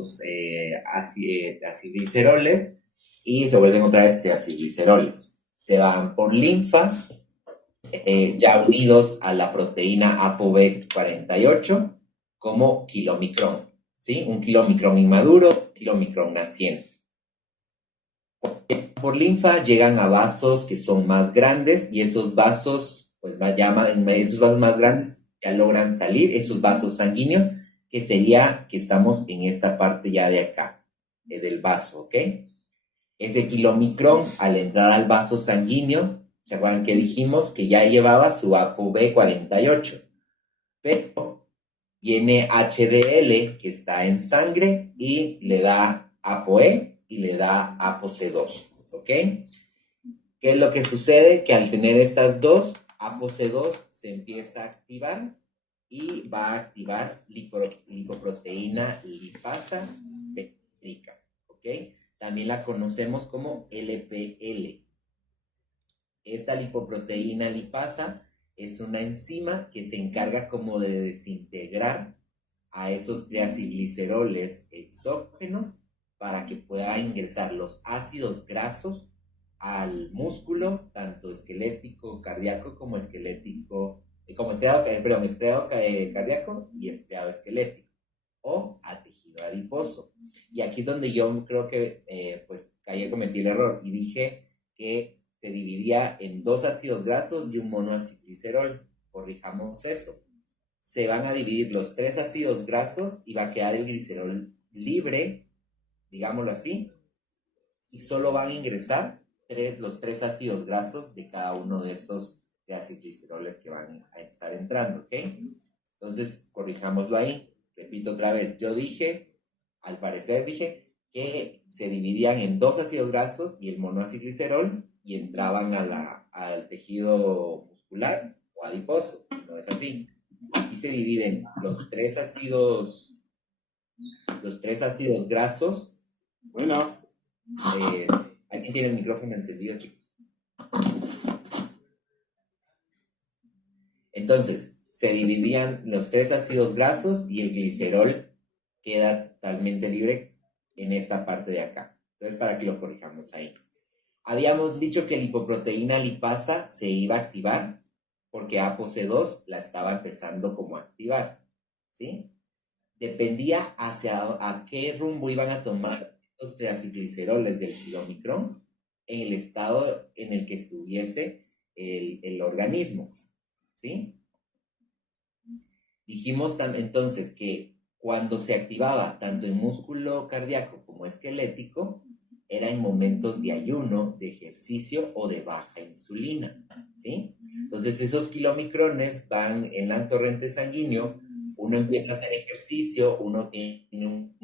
estos acilgliceroles y se vuelven otra vez triacilgliceroles. Se van por linfa, ya unidos a la proteína ApoB48 como kilomicrón, ¿sí? Un kilomicrón inmaduro, kilomicrón naciente. Por linfa llegan a vasos que son más grandes y esos vasos, pues esos vasos más grandes ya logran salir, esos vasos sanguíneos, que sería que estamos en esta parte ya de acá, del vaso, ¿ok? Ese kilomicrón, al entrar al vaso sanguíneo, ¿se acuerdan que dijimos que ya llevaba su ApoB48? Pero viene HDL, que está en sangre, y le da ApoE y le da ApoC2, ¿ok? ¿Qué es lo que sucede? Que al tener estas dos, ApoC2 se empieza a activar y va a activar lipoproteína lipasa péptica, ¿ok? También la conocemos como LPL. Esta lipoproteína lipasa es una enzima que se encarga como de desintegrar a esos triacilgliceroles exógenos para que pueda ingresar los ácidos grasos al músculo, tanto esquelético, cardíaco, como estriado cardíaco y estriado esquelético, o a tejido adiposo. Y aquí es donde yo creo que pues ayer cometí el error y dije que se dividía en dos ácidos grasos y un monoacilglicerol. Corrijamos eso. Se van a dividir los tres ácidos grasos y va a quedar el glicerol libre, digámoslo así, y solo van a ingresar los tres ácidos grasos de cada uno de esos acilgliceroles que van a estar entrando, ¿ok? Entonces, corrijámoslo ahí. Repito otra vez, al parecer dije que se dividían en dos ácidos grasos y el monoacilglicerol y entraban al tejido muscular o adiposo. No es así. Aquí se dividen los tres ácidos grasos. Bueno. Aquí tiene el micrófono encendido, chicos. Entonces, se dividían los tres ácidos grasos y el glicerol queda totalmente libre en esta parte de acá. Entonces, para que lo corrijamos ahí. Habíamos dicho que lipoproteína lipasa se iba a activar porque ApoC2 la estaba empezando como a activar, ¿sí? Dependía a qué rumbo iban a tomar los triacilgliceroles del kilomicrón en el estado en el que estuviese el organismo, ¿sí? Dijimos entonces que cuando se activaba tanto en músculo cardíaco como esquelético, era en momentos de ayuno, de ejercicio o de baja insulina, ¿sí? Entonces esos kilomicrones van en el torrente sanguíneo, uno empieza a hacer ejercicio, uno tiene un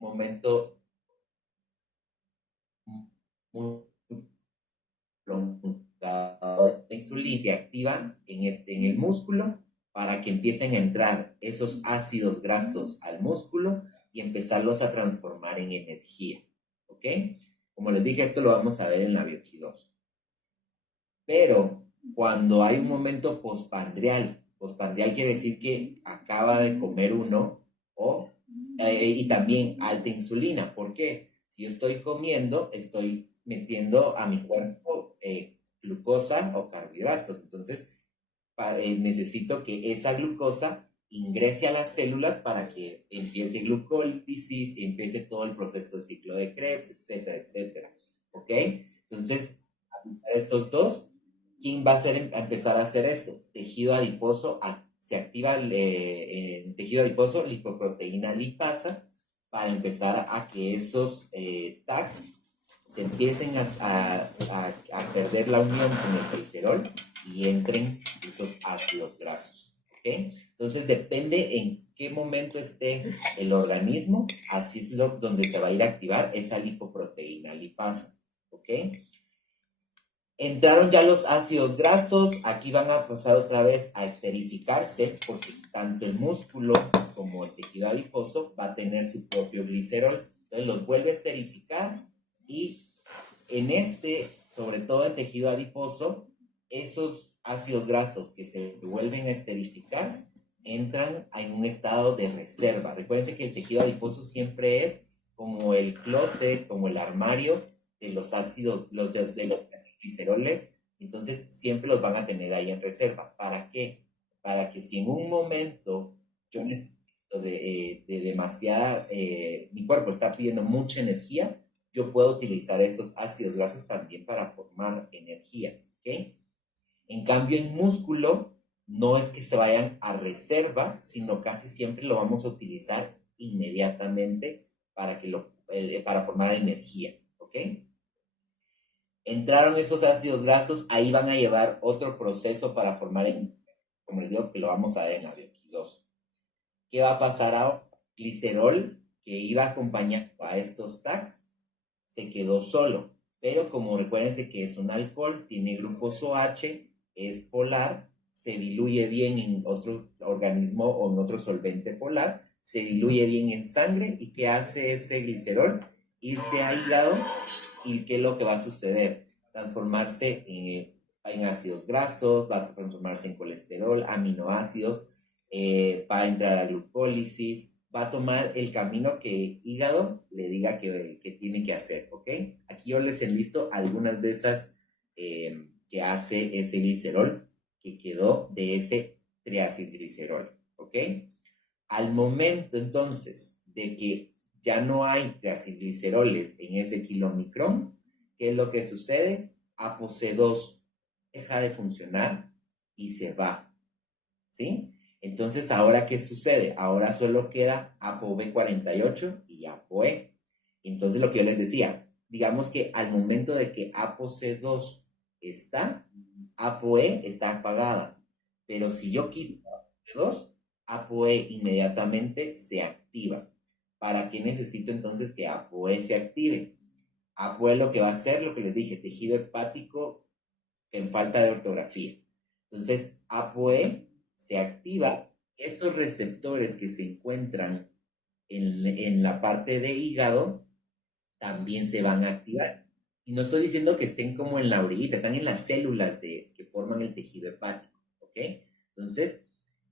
momento muy prolongado de insulina, se activa en el músculo para que empiecen a entrar esos ácidos grasos al músculo y empezarlos a transformar en energía, ¿ok? Como les dije, esto lo vamos a ver en la Bioki 2. Pero cuando hay un momento postpandrial quiere decir que acaba de comer uno, y también alta insulina. ¿Por qué? Si yo estoy comiendo, estoy metiendo a mi cuerpo glucosa o carbohidratos. Entonces, necesito que esa glucosa ingrese a las células para que empiece glucólisis y empiece todo el proceso de ciclo de Krebs, etcétera, etcétera. ¿Ok? Entonces, estos dos, ¿quién va a empezar a hacer eso? Tejido adiposo, se activa en tejido adiposo lipoproteína lipasa para empezar a que esos tags se empiecen a perder la unión con el glicerol y entren esos ácidos grasos, ¿ok? Entonces depende en qué momento esté el organismo, así es donde se va a ir a activar esa lipoproteína lipasa, ¿ok? Entraron ya los ácidos grasos, aquí van a pasar otra vez a esterificarse porque tanto el músculo como el tejido adiposo va a tener su propio glicerol, entonces los vuelve a esterificar y sobre todo en tejido adiposo, esos ácidos grasos que se vuelven a esterificar entran en un estado de reserva. Recuerden que el tejido adiposo siempre es como el closet, como el armario de los ácidos, de los gliceroles, entonces siempre los van a tener ahí en reserva. ¿Para qué? Para que si en un momento yo necesito de demasiada, mi cuerpo está pidiendo mucha energía, yo puedo utilizar esos ácidos grasos también para formar energía, ¿ok? En cambio, en músculo, no es que se vayan a reserva, sino casi siempre lo vamos a utilizar inmediatamente para formar energía, ¿ok? Entraron esos ácidos grasos, ahí van a llevar otro proceso para formar energía, como les digo, que lo vamos a ver en la bioquilosis. ¿Qué va a pasar ahora? Glicerol, que iba acompañado a estos tags, se quedó solo, pero como recuérdense que es un alcohol, tiene grupos OH, es polar, se diluye bien en otro organismo o en otro solvente polar, se diluye bien en sangre, y ¿qué hace ese glicerol? Irse a hígado, y ¿qué es lo que va a suceder? Transformarse en ácidos grasos, va a transformarse en colesterol, aminoácidos, va a entrar a glucólisis, va a tomar el camino que hígado le diga que tiene que hacer, ¿ok? Aquí yo les enlisto algunas de esas que hace ese glicerol que quedó de ese triacilglicerol, ¿ok? Al momento entonces de que ya no hay triacilgliceroles en ese kilomicrón, ¿qué es lo que sucede? ApoC2 deja de funcionar y se va, ¿sí? Entonces, ¿ahora qué sucede? Ahora solo queda ApoB48 y ApoE. Entonces, lo que yo les decía, digamos que al momento de que ApoC2 está, ApoE está apagada. Pero si yo quito ApoC2, ApoE inmediatamente se activa. ¿Para qué necesito entonces que ApoE se active? ApoE lo que va a hacer, lo que les dije, tejido hepático en falta de ortografía. Entonces, ApoE se activa. Estos receptores que se encuentran en la parte de hígado también se van a activar. Y no estoy diciendo que estén como en la orillita, están en las células que forman el tejido hepático, ¿ok? Entonces,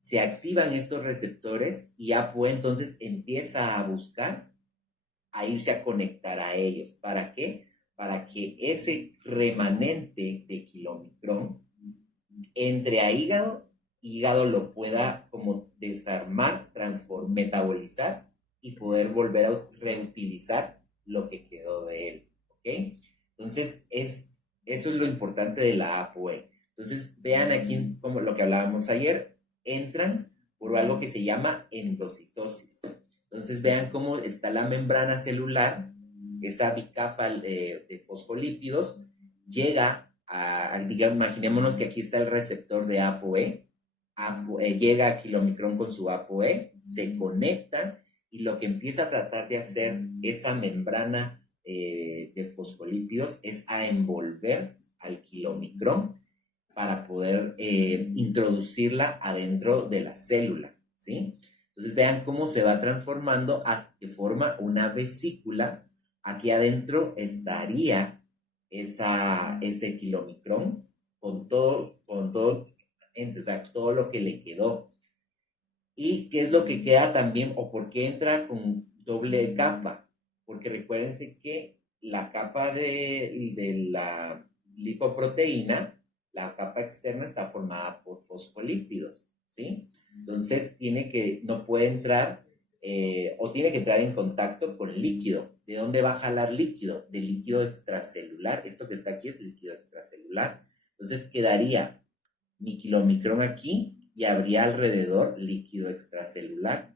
se activan estos receptores y ApoE entonces empieza a buscar, a irse a conectar a ellos. ¿Para qué? Para que ese remanente de kilomicrón entre a hígado, hígado lo pueda como desarmar, metabolizar y poder volver a reutilizar lo que quedó de él, ¿ok? Entonces, eso es lo importante de la ApoE. Entonces, vean aquí como lo que hablábamos ayer, entran por algo que se llama endocitosis. Entonces, vean cómo está la membrana celular, esa bicapa de fosfolípidos, llega digamos, imaginémonos que aquí está el receptor de ApoE, llega a kilomicrón con su ApoE, se conecta, y lo que empieza a tratar de hacer esa membrana de fosfolípidos es a envolver al kilomicrón para poder introducirla adentro de la célula, ¿sí? Entonces vean cómo se va transformando hasta que forma una vesícula. Aquí adentro estaría ese kilomicrón con todo, o sea, todo lo que le quedó. ¿Y qué es lo que queda también, o por qué entra con doble capa? Porque recuérdense que la capa de la lipoproteína, la capa externa, está formada por fosfolípidos, ¿sí? Entonces no puede entrar, o tiene que entrar en contacto con líquido. ¿De dónde va a jalar líquido? Del líquido extracelular. Esto que está aquí es líquido extracelular. Entonces quedaría mi kilomicrón aquí y habría alrededor líquido extracelular.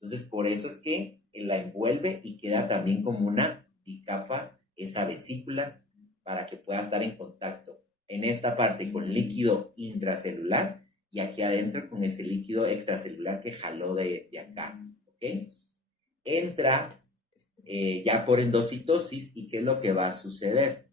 Entonces, por eso es que la envuelve y queda también como una bicapa, esa vesícula, para que pueda estar en contacto en esta parte con líquido intracelular y aquí adentro con ese líquido extracelular que jaló de acá, ¿ok? Entra ya por endocitosis, y ¿qué es lo que va a suceder?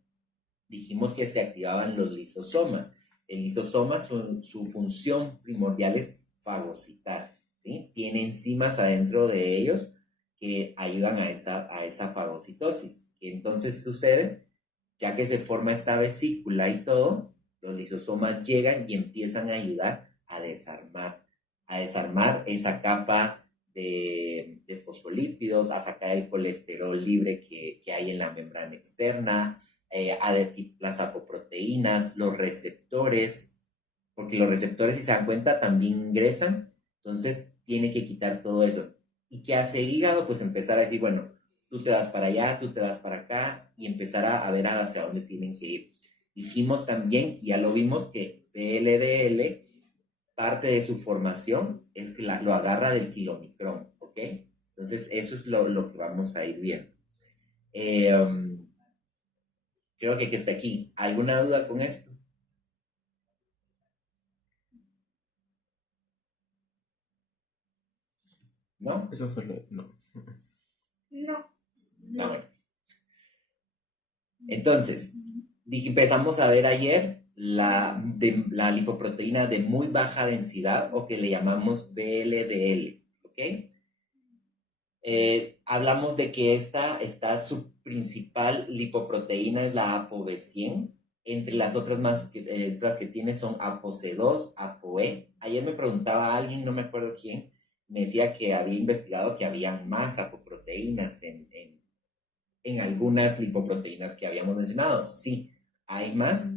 Dijimos que se activaban los lisosomas. El lisosoma, su función primordial es fagocitar, ¿sí? Tiene enzimas adentro de ellos que ayudan a esa fagocitosis. ¿Qué entonces sucede? Ya que se forma esta vesícula y todo, los lisosomas llegan y empiezan a ayudar a desarmar a desarmar esa capa de fosfolípidos, a sacar el colesterol libre que hay en la membrana externa, las apoproteínas, los receptores, porque los receptores, si se dan cuenta, también ingresan, entonces tiene que quitar todo eso. ¿Y qué hace el hígado? Pues empezar a decir, bueno, tú te vas para allá, tú te vas para acá, y empezar a ver hacia dónde tienen que ir. Dijimos también, ya lo vimos, que VLDL, parte de su formación es que lo agarra del kilomicrón, ¿ok? Entonces, eso es lo que vamos a ir viendo. Creo que está aquí. ¿Alguna duda con esto? ¿No? Eso fue lo... No. No. No, bueno. Entonces, empezamos a ver ayer la lipoproteína de muy baja densidad, o que le llamamos VLDL, ¿ok? Hablamos de que su principal lipoproteína es la ApoB100. Entre las otras otras que tiene son ApoC2, ApoE. Ayer me preguntaba a alguien, no me acuerdo quién, me decía que había investigado que había más apoproteínas en algunas lipoproteínas que habíamos mencionado. Sí, hay más.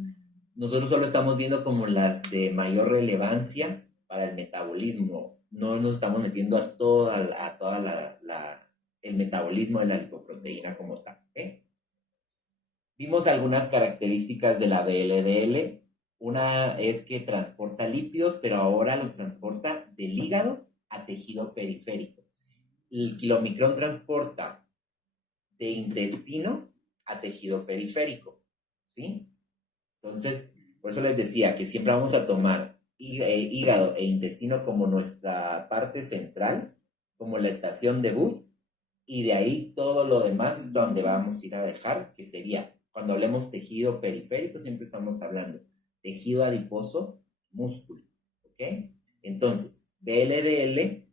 Nosotros solo estamos viendo como las de mayor relevancia para el metabolismo. No nos estamos metiendo a toda el metabolismo de la lipoproteína como tal. Vimos algunas características de la VLDL. Una es que transporta lípidos, pero ahora los transporta del hígado a tejido periférico. El kilomicrón transporta de intestino a tejido periférico, ¿sí? Entonces, por eso les decía que siempre vamos a tomar hígado e intestino como nuestra parte central, como la estación de bus, y de ahí todo lo demás es donde vamos a ir a dejar, que sería, cuando hablemos tejido periférico, siempre estamos hablando tejido adiposo, músculo, ¿ok? Entonces, VLDL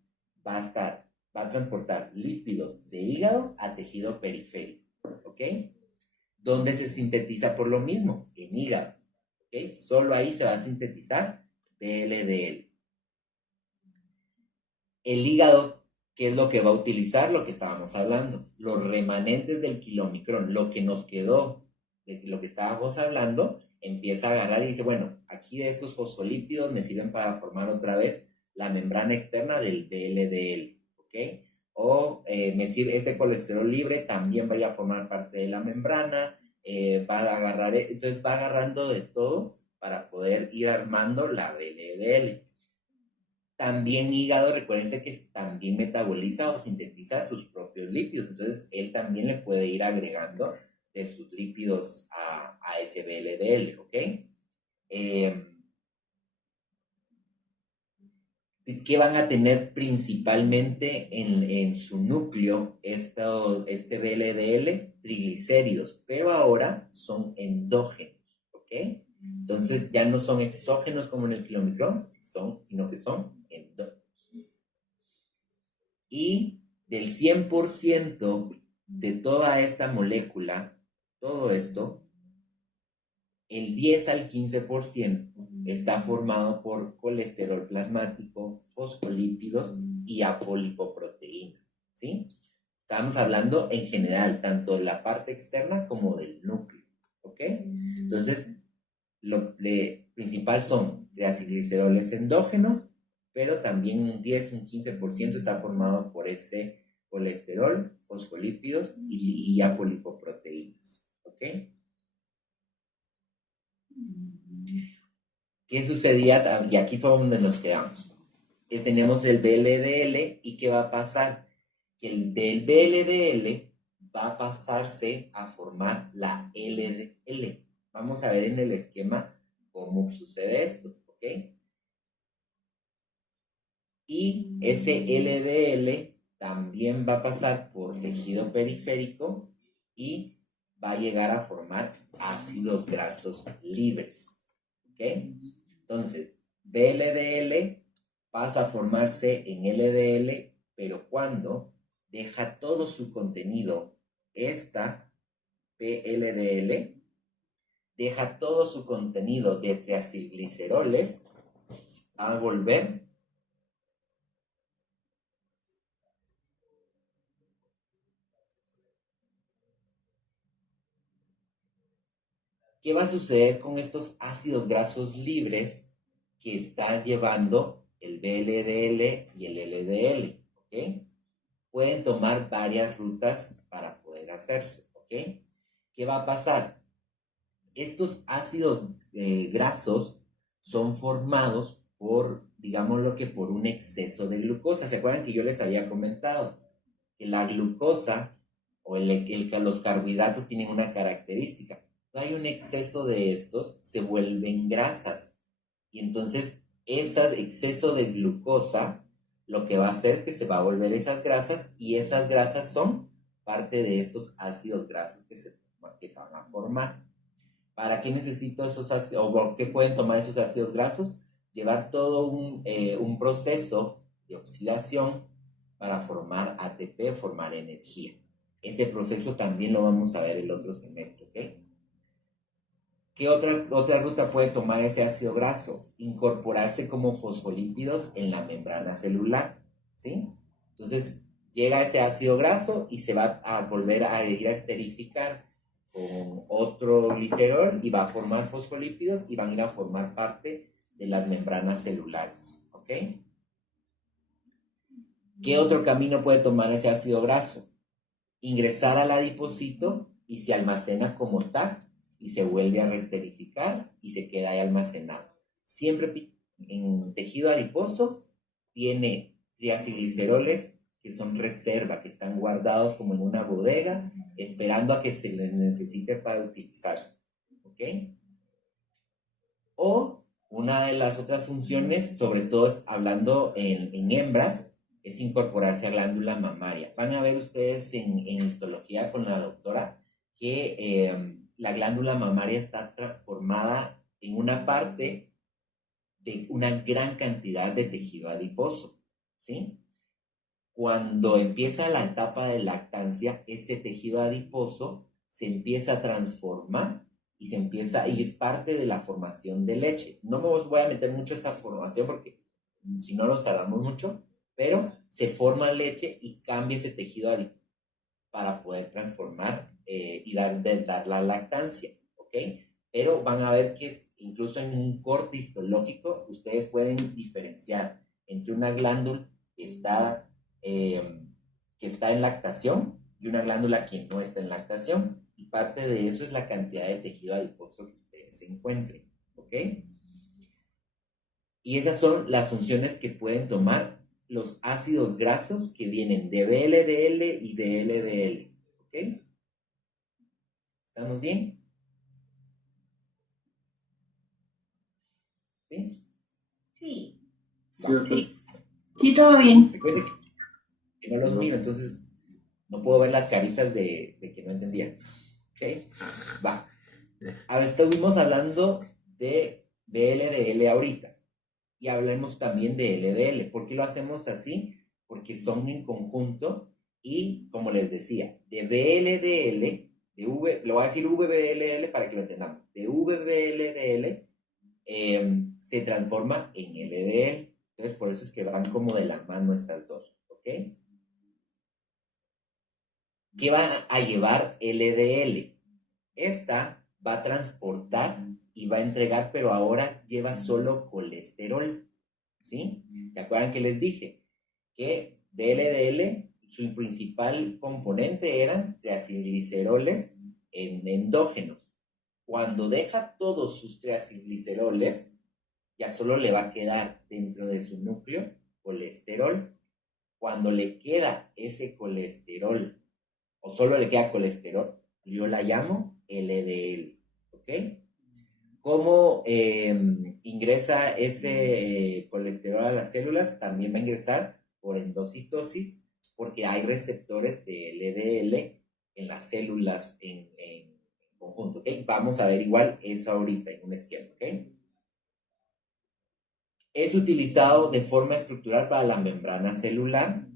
va a transportar lípidos de hígado a tejido periférico, ¿ok? Donde se sintetiza por lo mismo, en hígado, ¿ok? Solo ahí se va a sintetizar VLDL. El hígado, ¿qué es lo que va a utilizar? Lo que estábamos hablando, los remanentes del kilomicrón, lo que nos quedó de lo que estábamos hablando, empieza a agarrar y dice, bueno, aquí de estos fosfolípidos me sirven para formar otra vez la membrana externa del VLDL, ¿ok? O me sirve este colesterol libre, también vaya a formar parte de la membrana, va a agarrar, entonces va agarrando de todo para poder ir armando la VLDL. También hígado, recuérdense que también metaboliza o sintetiza sus propios lípidos, entonces él también le puede ir agregando de sus lípidos a ese VLDL, ¿ok? ¿Qué van a tener principalmente en su núcleo este VLDL? Triglicéridos, pero ahora son endógenos, ¿ok? Entonces ya no son exógenos como en el kilomicrón, sino que son endógenos. Y del 100% de toda esta molécula, todo esto, el 10 al 15% está formado por colesterol plasmático, fosfolípidos y apolipoproteínas, ¿sí? Estamos hablando en general, tanto de la parte externa como del núcleo, ¿ok? Entonces, lo principal son triacilgliceroles endógenos, pero también un 10, un 15% está formado por ese colesterol, fosfolípidos y apolipoproteínas, ¿ok? ¿Qué sucedía? Y aquí fue donde nos quedamos. Tenemos el VLDL, y ¿qué va a pasar? Que el del VLDL va a pasarse a formar la LDL. Vamos a ver en el esquema cómo sucede esto, ¿ok? Y ese LDL también va a pasar por tejido periférico y va a llegar a formar ácidos grasos libres, ¿ok? Entonces, VLDL pasa a formarse en LDL, pero cuando deja todo su contenido, esta VLDL deja todo su contenido de triacilgliceroles, va a volver ¿Qué va a suceder con estos ácidos grasos libres que están llevando el VLDL y el LDL? ¿Ok? Pueden tomar varias rutas para poder hacerse. ¿Ok? ¿Qué va a pasar? Estos ácidos grasos son formados por, digámoslo que por un exceso de glucosa. ¿Se acuerdan que yo les había comentado que la glucosa o los carbohidratos tienen una característica? Cuando hay un exceso de estos, se vuelven grasas. Y entonces, ese exceso de glucosa lo que va a hacer es que se va a volver esas grasas, y esas grasas son parte de estos ácidos grasos que se van a formar. ¿Para qué necesito esos ácidos, o qué pueden tomar esos ácidos grasos? Llevar todo un proceso de oxidación para formar ATP, formar energía. Ese proceso también lo vamos a ver el otro semestre, ¿ok? ¿Qué otra ruta puede tomar ese ácido graso? Incorporarse como fosfolípidos en la membrana celular, ¿sí? Entonces, llega ese ácido graso y se va a volver a ir a esterificar con otro glicerol y va a formar fosfolípidos y van a ir a formar parte de las membranas celulares, ¿ok? ¿Qué otro camino puede tomar ese ácido graso? Ingresar al adipocito y se almacena como TAC y se vuelve a reesterificar y se queda ahí almacenado. Siempre en tejido adiposo tiene triacilgliceroles que son reserva, que están guardados como en una bodega, esperando a que se les necesite para utilizarse. ¿Ok? O una de las otras funciones, sobre todo hablando en hembras, es incorporarse a glándula mamaria. Van a ver ustedes en histología con la doctora que la glándula mamaria está formada en una parte de una gran cantidad de tejido adiposo, ¿sí? Cuando empieza la etapa de lactancia, ese tejido adiposo se empieza a transformar y es parte de la formación de leche. No me voy a meter mucho en esa formación porque si no nos tardamos mucho, pero se forma leche y cambia ese tejido adiposo para poder transformar y dar la lactancia, ¿ok? Pero van a ver que incluso en un corte histológico ustedes pueden diferenciar entre una glándula que está en lactación y una glándula que no está en lactación, y parte de eso es la cantidad de tejido adiposo que ustedes encuentren, ¿ok? Y esas son las funciones que pueden tomar los ácidos grasos que vienen de VLDL y de LDL, ¿ok? ¿Estamos bien? ¿Sí? Sí. Sí. Sí, todo bien. Recuerden que no los miro, entonces no puedo ver las caritas de que no entendían. ¿Ok? Va. Ahora estuvimos hablando de VLDL ahorita. Y hablemos también de LDL. ¿Por qué lo hacemos así? Porque son en conjunto y, como les decía, de VLDL, lo voy a decir VBLL para que lo entendamos, de VBLDL se transforma en LDL. Entonces, por eso es que van como de la mano estas dos, ¿ok? ¿Qué va a llevar LDL? Esta va a transportar y va a entregar, pero ahora lleva solo colesterol, ¿sí? ¿Se acuerdan que les dije? Que de LDL, su principal componente eran triacilgliceroles endógenos. Cuando deja todos sus triacilgliceroles, ya solo le va a quedar dentro de su núcleo colesterol. Cuando le queda ese colesterol, o solo le queda colesterol, yo la llamo LDL, ¿ok? ¿Cómo ingresa ese colesterol a las células? También va a ingresar por endocitosis, porque hay receptores de LDL en las células en conjunto, ¿ok? Vamos a ver igual eso ahorita en un esquema, ¿ok? Es utilizado de forma estructural para la membrana celular.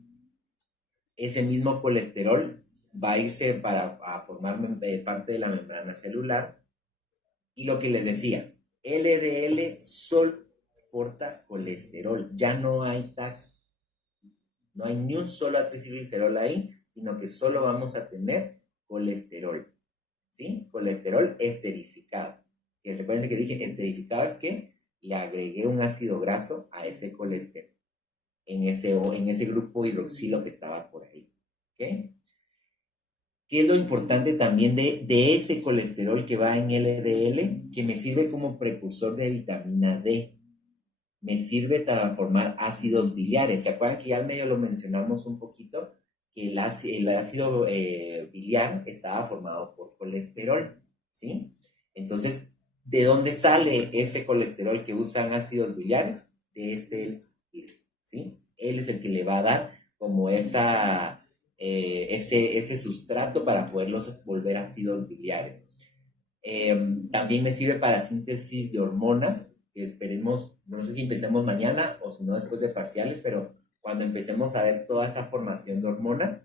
Ese mismo colesterol va a irse a formar parte de la membrana celular. Y lo que les decía, LDL solo transporta colesterol, ya no hay tax, no hay ni un solo triacilglicerol ahí, sino que solo vamos a tener colesterol, ¿sí? Colesterol esterificado. Que recuerden que dije esterificado es que le agregué un ácido graso a ese colesterol, en ese grupo hidroxilo que estaba por ahí, ¿ok? ¿Qué es lo importante también de ese colesterol que va en LDL? Que me sirve como precursor de vitamina D. Me sirve para formar ácidos biliares. ¿Se acuerdan que ya medio lo mencionamos un poquito? Que el ácido biliar estaba formado por colesterol, ¿sí? Entonces, ¿de dónde sale ese colesterol que usan ácidos biliares? De este, ¿sí? Él es el que le va a dar como ese sustrato para poderlos volver ácidos biliares. También me sirve para síntesis de hormonas, que esperemos, no sé si empecemos mañana o si no después de parciales, pero cuando empecemos a ver toda esa formación de hormonas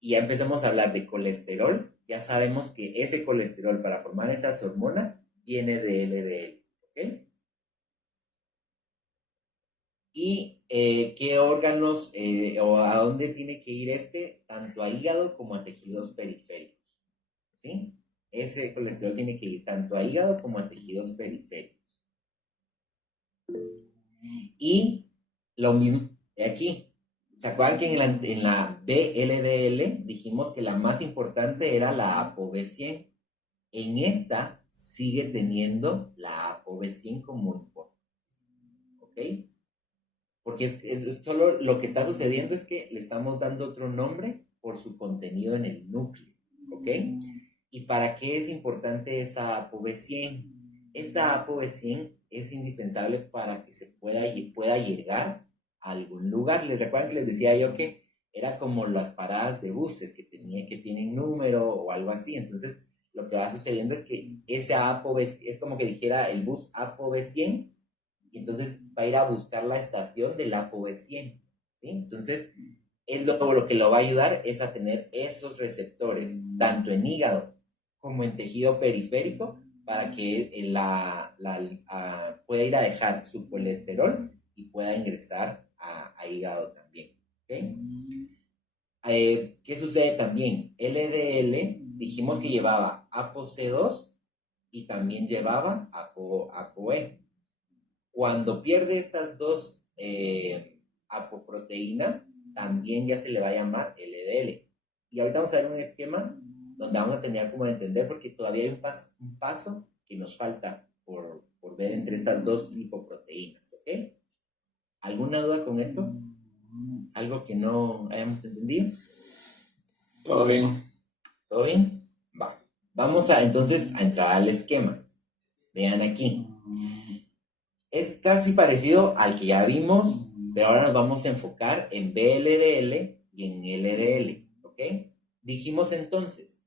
y ya empecemos a hablar de colesterol, ya sabemos que ese colesterol para formar esas hormonas viene de LDL, ¿ok? Y qué órganos o a dónde tiene que ir tanto a hígado como a tejidos periféricos, ¿sí? Ese colesterol tiene que ir tanto a hígado como a tejidos periféricos. Y lo mismo de aquí. ¿Se acuerdan que en la VLDL dijimos que la más importante era la ApoB100? En esta sigue teniendo la ApoB100 como importante, ¿ok? Porque es solo lo que está sucediendo es que le estamos dando otro nombre por su contenido en el núcleo, ¿ok? ¿Y para qué es importante esa ApoB100? Esta ApoB100 es indispensable para que se pueda llegar a algún lugar. ¿Les recuerdan que les decía yo que era como las paradas de buses que tienen número o algo así? Entonces, lo que va sucediendo es que esa ApoB100 es como que dijera el bus ApoB100, y entonces va a ir a buscar la estación del ApoB100, ¿sí? Entonces, es lo que lo va a ayudar es a tener esos receptores, tanto en hígado como en tejido periférico, para que pueda ir a dejar su colesterol y pueda ingresar a hígado también, ¿okay? ¿Qué sucede también? LDL, dijimos que llevaba ApoC2 y también llevaba ApoE. Cuando pierde estas dos apoproteínas, también ya se le va a llamar LDL. Y ahorita vamos a ver un esquema donde vamos a tener como de entender, porque todavía hay un paso que nos falta por ver entre estas dos lipoproteínas, ¿ok? ¿Alguna duda con esto? ¿Algo que no hayamos entendido? Todo bien. ¿Todo bien? Va. Vamos entonces a entrar al esquema. Vean aquí. Es casi parecido al que ya vimos, pero ahora nos vamos a enfocar en VLDL y en LDL, ¿ok? Dijimos entonces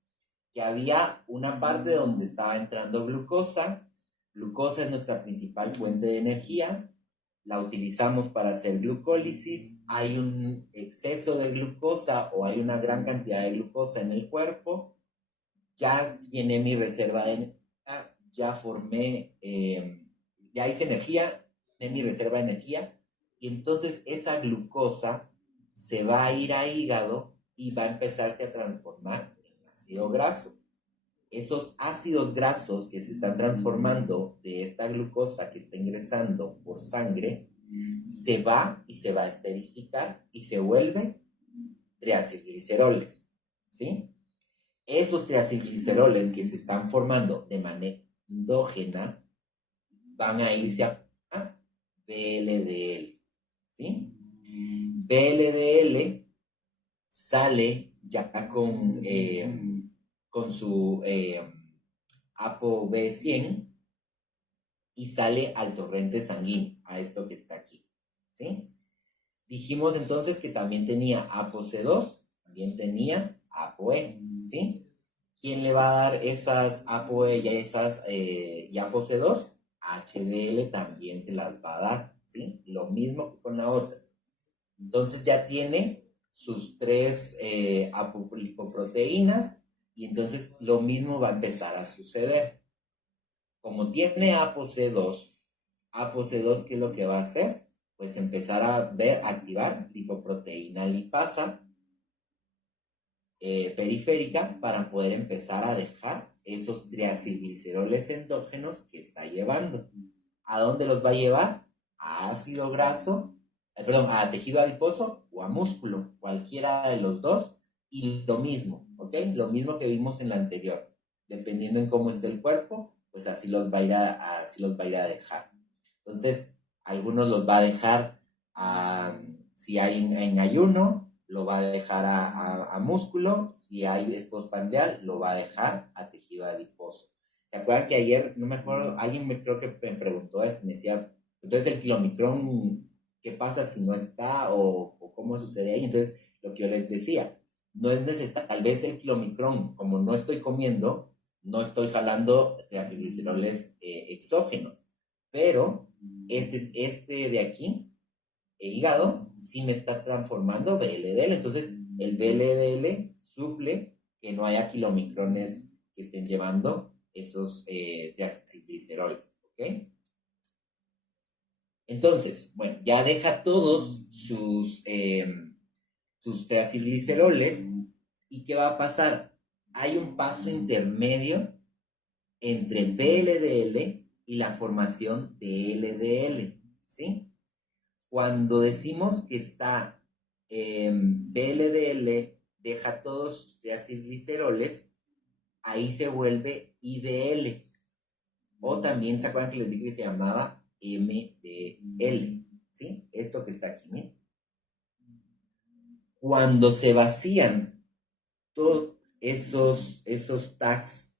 que había una parte donde estaba entrando glucosa. Glucosa es nuestra principal fuente de energía. La utilizamos para hacer glucólisis. Hay un exceso de glucosa o hay una gran cantidad de glucosa en el cuerpo. Ya llené mi reserva de energía, ya formé... ya hice energía, en mi reserva de energía, y entonces esa glucosa se va a ir a hígado y va a empezarse a transformar en ácido graso. Esos ácidos grasos que se están transformando de esta glucosa que está ingresando por sangre, se va y se va a esterificar y se vuelve triacilgliceroles, ¿sí? Esos triacilgliceroles que se están formando de manera endógena van a irse a VLDL, ¿sí? VLDL sale ya con su ApoB100 y sale al torrente sanguíneo, a esto que está aquí, ¿sí? Dijimos entonces que también tenía ApoC2, también tenía ApoE, ¿sí? ¿Quién le va a dar esas ApoE y ApoC2? HDL también se las va a dar, ¿sí? Lo mismo que con la otra. Entonces ya tiene sus 3 apolipoproteínas y entonces lo mismo va a empezar a suceder. Como tiene ApoC2, ¿qué es lo que va a hacer? Pues empezar a activar lipoproteína lipasa periférica para poder empezar a dejar esos triacilgliceroles endógenos que está llevando. ¿A dónde los va a llevar? A ácido graso, a tejido adiposo o a músculo, cualquiera de los dos, y lo mismo, ¿ok? Lo mismo que vimos en la anterior. Dependiendo en cómo esté el cuerpo, pues así los va a ir a dejar. Entonces, algunos los va a dejar si hay en ayuno, lo va a dejar a músculo, si hay es postprandial, lo va a dejar a tejido adiposo. ¿Se acuerdan que ayer, no me acuerdo, creo que me preguntó esto, me decía, entonces el kilomicrón, ¿qué pasa si no está o cómo sucede ahí? Entonces, lo que yo les decía, no es necesario, tal vez el kilomicrón, como no estoy comiendo, no estoy jalando triacilgliceroles exógenos, pero este de aquí, el hígado, sí me está transformando VLDL. Entonces, el VLDL suple que no haya kilomicrones que estén llevando esos triacilgliceroles, ¿ok? Entonces, bueno, ya deja todos sus triacilgliceroles. ¿Y qué va a pasar? Hay un paso intermedio entre VLDL y la formación de LDL, ¿sí? Cuando decimos que está VLDL, deja todos sus triacilgliceroles, ahí se vuelve IDL. O también se acuerdan que les dije que se llamaba MDL, ¿sí? Esto que está aquí, miren. Cuando se vacían todos esos tags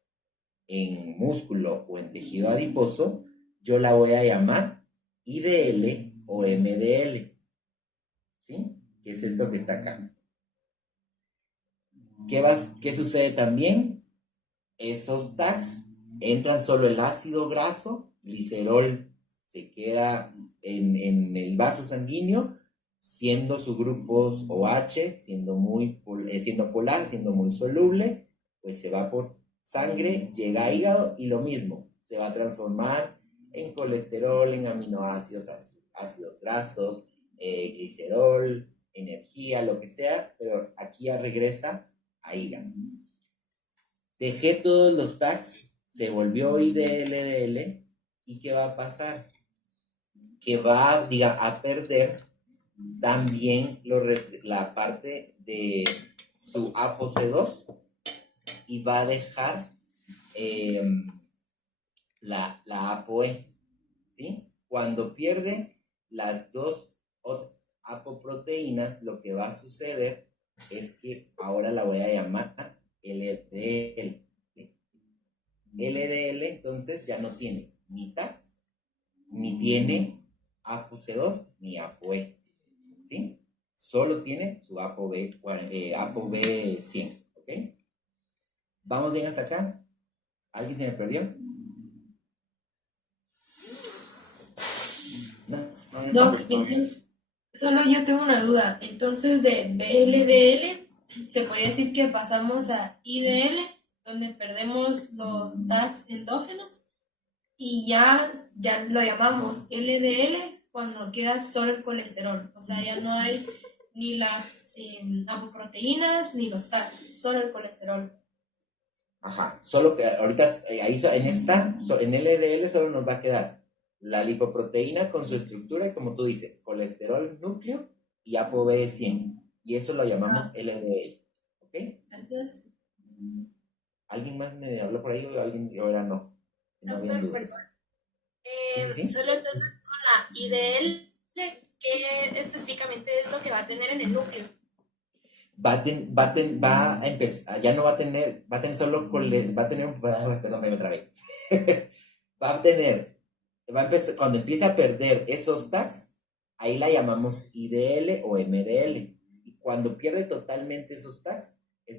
en músculo o en tejido adiposo, yo la voy a llamar IDL o MDL, ¿sí? Que es esto que está acá. ¿Qué sucede también? Esos tags entran solo el ácido graso, glicerol se queda en el vaso sanguíneo, siendo sus grupos OH, siendo polar, siendo muy soluble, pues se va por sangre, llega a hígado y lo mismo, se va a transformar en colesterol, en aminoácidos, ácidos grasos, glicerol, energía, lo que sea, pero aquí ya regresa a hígado. Dejé todos los tags, se volvió IDLDL, ¿y qué va a pasar? Que va a perder también la parte de su ApoC2 y va a dejar la ApoE, ¿sí? Cuando pierde las dos apoproteínas, lo que va a suceder es que ahora la voy a llamar LDL. LDL entonces ya no tiene ni TAX, ni tiene ApoC2, ni ApoE, ¿sí? Solo tiene su ApoB100, ¿ok? ¿Vamos bien hasta acá? ¿Alguien se me perdió? No, entonces, solo yo tengo una duda. Entonces, de VLDL, ¿se podría decir que pasamos a IDL, donde perdemos los tags endógenos? Y ya lo llamamos LDL cuando queda solo el colesterol. O sea, ya no hay ni las apoproteínas ni los tags, solo el colesterol. Ajá, solo que ahorita en LDL solo nos va a quedar la lipoproteína con su estructura y, como tú dices, colesterol núcleo y ApoB100. Y eso lo llamamos LDL. ¿Ok? Gracias. ¿Alguien más me habló por ahí o alguien ahora no? No habían dudas. ¿Sí? Solo entonces con la IDL, ¿qué específicamente es lo que va a tener en el núcleo? Va a empezar, ya no va a tener, va a tener solo perdón, me trabé. Va a empezar, cuando empiece a perder esos tags, ahí la llamamos IDL o MDL. Y cuando pierde totalmente esos tags,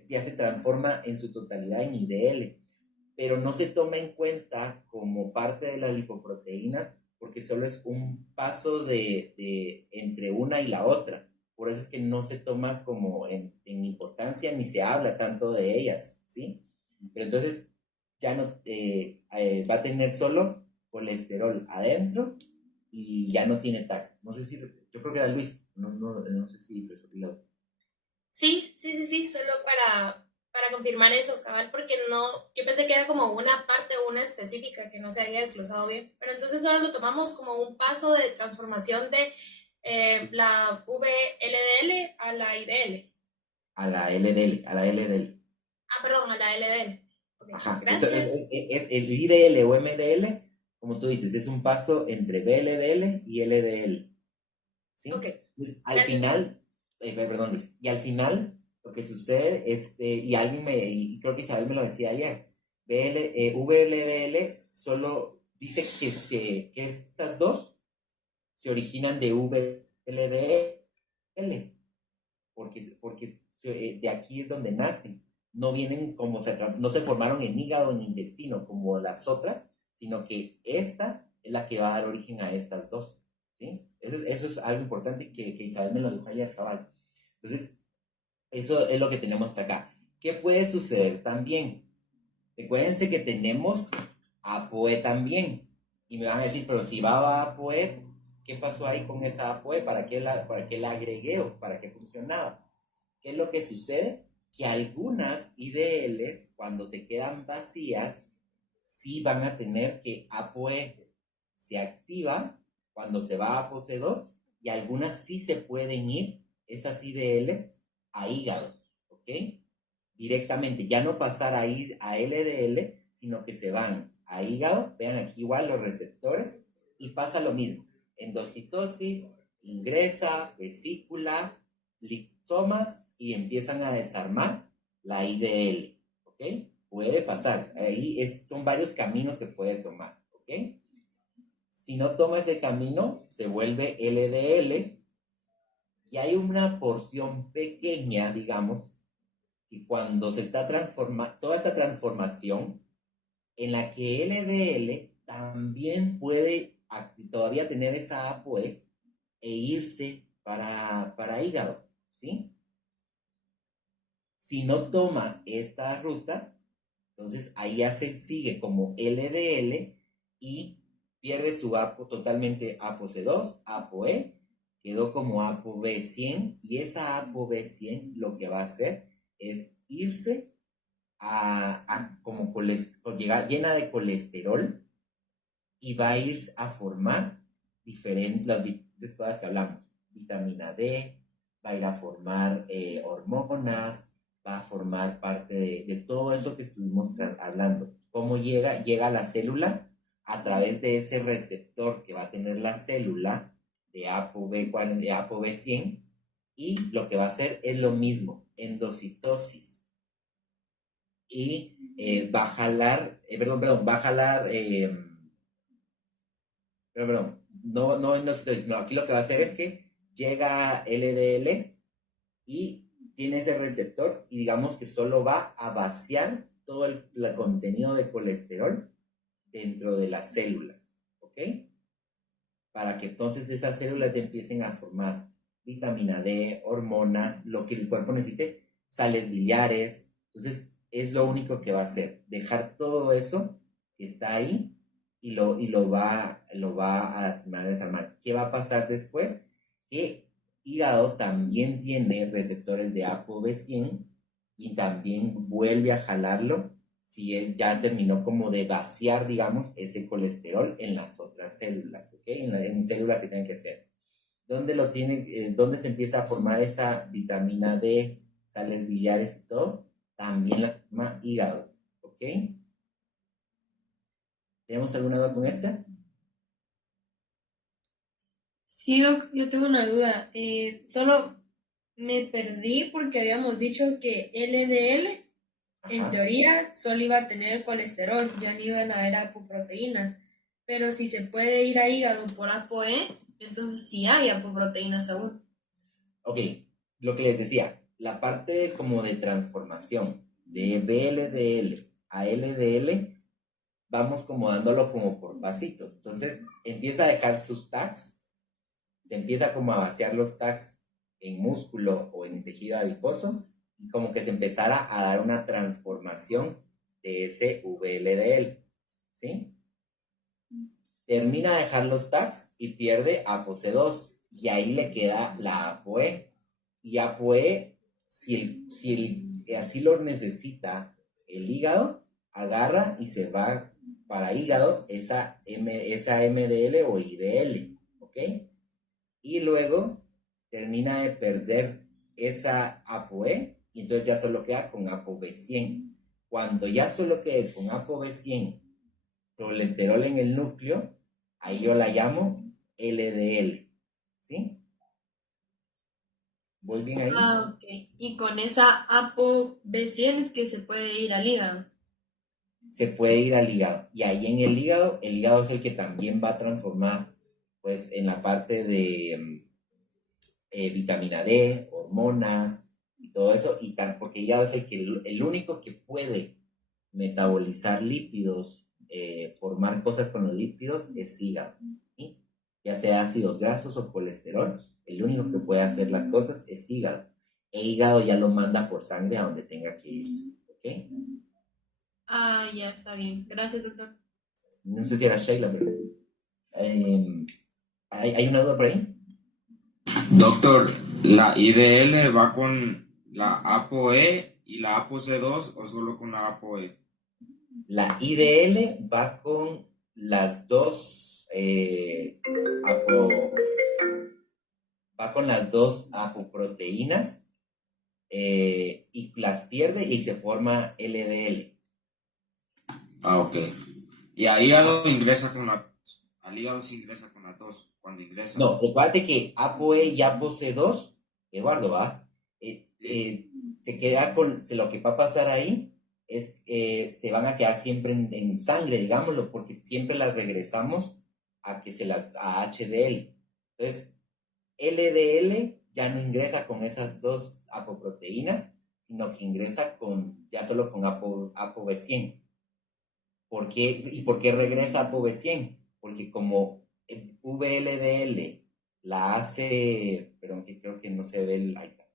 ya se transforma en su totalidad en IDL. Pero no se toma en cuenta como parte de las lipoproteínas porque solo es un paso entre una y la otra. Por eso es que no se toma como en importancia ni se habla tanto de ellas, ¿sí? Pero entonces ya no va a tener solo colesterol adentro y ya no tiene tax. No sé si, yo creo que era Luis, no sé si Sí, solo para confirmar eso, cabal, porque no, yo pensé que era como una parte o una específica que no se había desglosado bien, pero entonces ahora lo tomamos como un paso de transformación de la VLDL a la IDL. A la LDL, a la LDL. Perdón, a la LDL. Okay, Ajá, eso gracias. es el IDL o MDL, como tú dices, es un paso entre VLDL y LDL. ¿Sí? Ok, Entonces, al gracias. final, perdón Luis, y al final lo que sucede, y creo que Isabel me lo decía ayer, VLDL solo dice que estas dos se originan de VLDL, porque de aquí es donde nacen. No vienen no se formaron en hígado o en intestino como las otras, sino que esta es la que va a dar origen a estas dos. ¿Sí? Eso es algo importante que Isabel me lo dijo ayer, cabal. Entonces, eso es lo que tenemos hasta acá. ¿Qué puede suceder también? Recuérdense que tenemos ApoE también. Y me van a decir, pero si va a ApoE, ¿qué pasó ahí con esa ApoE? ¿Para qué la agregué o para qué funcionaba? ¿Qué es lo que sucede? Que algunas IDLs, cuando se quedan vacías, sí van a tener que ApoE se activa cuando se va a ApoC2 y algunas sí se pueden ir, esas IDLs, a hígado, ¿ok? Directamente, ya no pasar a LDL, sino que se van a hígado, vean aquí igual los receptores, y pasa lo mismo, endocitosis, ingresa, vesícula, lisomas, y empiezan a desarmar la IDL, ¿ok? Puede pasar, ahí son varios caminos que puede tomar, ¿ok? Si no toma ese camino, se vuelve LDL, y hay una porción pequeña, digamos, que cuando se está toda esta transformación, en la que LDL también puede todavía tener esa ApoE e irse para hígado, ¿sí? Si no toma esta ruta, entonces ahí ya se sigue como LDL y pierde su APO totalmente ApoC2, ApoE, quedó como ApoB100 y esa ApoB100 lo que va a hacer es irse como llena de colesterol y va a ir a formar las diferentes cosas que hablamos. Vitamina D, va a ir a formar hormonas, va a formar parte de todo eso que estuvimos hablando. ¿Cómo llega? Llega a la célula a través de ese receptor que va a tener la célula de ApoB100 y lo que va a hacer es lo mismo, endocitosis. Y va a jalar, no, aquí lo que va a hacer es que llega LDL y tiene ese receptor y digamos que solo va a vaciar todo el contenido de colesterol dentro de las células, ¿ok? Para que entonces esas células ya empiecen a formar vitamina D, hormonas, lo que el cuerpo necesite, sales biliares. Entonces, es lo único que va a hacer, dejar todo eso que está ahí y lo va a desarmar. ¿Qué va a pasar después? Que hígado también tiene receptores de ApoB100 y también vuelve a jalarlo si él ya terminó como de vaciar, digamos, ese colesterol en las otras células, ¿ok? En células que tienen que ser. ¿Dónde se empieza a formar esa vitamina D, sales biliares y todo? También la forma hígado, ¿ok? ¿Tenemos alguna duda con esta? Sí, Doc, yo tengo una duda. Solo me perdí porque habíamos dicho que LDL, en Ajá. teoría, solo iba a tener colesterol, ya no iban a haber apoproteínas. Pero si se puede ir a hígado por ApoE, entonces sí hay apoproteínas aún. Ok, lo que les decía, la parte como de transformación de VLDL a LDL, vamos como dándolo como por pasitos. Entonces, empieza a dejar sus tags, se empieza como a vaciar los tags en músculo o en tejido adiposo, y como que se empezara a dar una transformación de ese VLDL, ¿sí? Termina de dejar los tags y pierde ApoC2, y ahí le queda la ApoE. Y ApoE así lo necesita el hígado, agarra y se va para hígado esa MDL o IDL, ¿ok? Y luego termina de perder esa ApoE y entonces ya solo queda con ApoB100. Cuando ya solo quede con ApoB100, colesterol en el núcleo, ahí yo la llamo LDL, ¿sí? ¿Voy bien ahí? Ah, ok. Y con esa ApoB100 es que se puede ir al hígado. Se puede ir al hígado. Y ahí en el hígado es el que también va a transformar, pues, en la parte de vitamina D, hormonas y todo eso, porque el hígado es el único que puede metabolizar lípidos, formar cosas con los lípidos, es hígado, ¿sí? Ya sea ácidos grasos o colesterol, el único que puede hacer las cosas es hígado. E hígado ya lo manda por sangre a donde tenga que ir, ¿ok? Ah, ya está bien. Gracias, doctor. No sé si era Sheila, pero ¿hay una duda por ahí? Doctor, ¿la IDL va con la ApoE y la ApoC2 o solo con la ApoE? La IDL va con las dos apoproteínas y las pierde y se forma LDL. Ah, ok. Y al hígado ingresa con al hígado se ingresa con la tos cuando ingresa. No, recuerde que ApoE y ApoC2, Eduardo, ¿va? Se queda lo que va a pasar ahí es se van a quedar siempre en sangre, digámoslo, porque siempre las regresamos a HDL. Entonces, LDL ya no ingresa con esas dos apoproteínas, sino que ingresa ya solo con ApoB100. ¿Por qué regresa ApoB100? Porque como el VLDL la hace, perdón, que creo que no se ve, ahí está.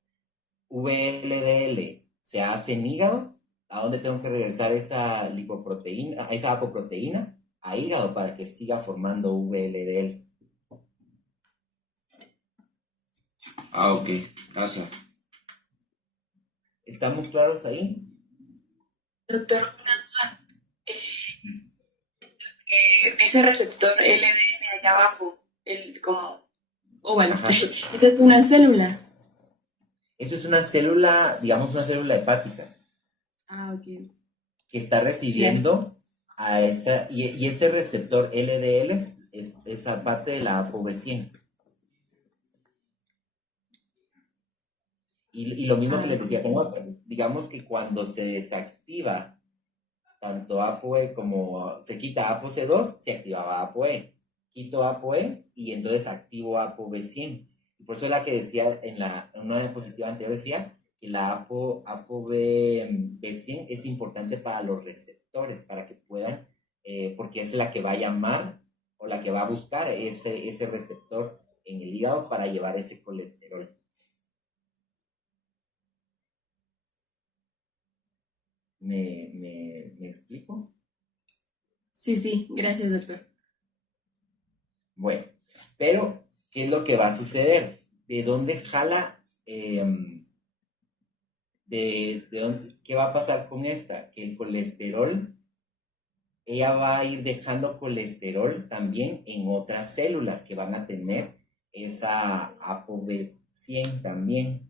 VLDL se hace en hígado, ¿a dónde tengo que regresar esa lipoproteína, esa apoproteína? A hígado para que siga formando VLDL. Ah, ok, gracias. ¿Estamos claros ahí? Doctor, una duda. Ese receptor LDL allá abajo, bueno, esta es una célula. Eso es una célula, digamos una célula hepática. Ah, ok. Que está recibiendo a esa, y ese receptor LDL es esa parte de la ApoB100. Y lo mismo que les decía con otra, digamos que cuando se desactiva tanto ApoE como se quita ApoC2, se activaba ApoE. Quito ApoE y entonces activo ApoB100. Y por eso es la que decía en una diapositiva anterior, decía que la ApoB100 es importante para los receptores, para que puedan, porque es la que va a llamar o la que va a buscar ese receptor en el hígado para llevar ese colesterol. ¿Me explico? Sí, gracias, doctor. Bueno, pero, ¿qué es lo que va a suceder? ¿De dónde jala? ¿Qué va a pasar con esta? Que el colesterol, ella va a ir dejando colesterol también en otras células que van a tener esa ApoB100 también.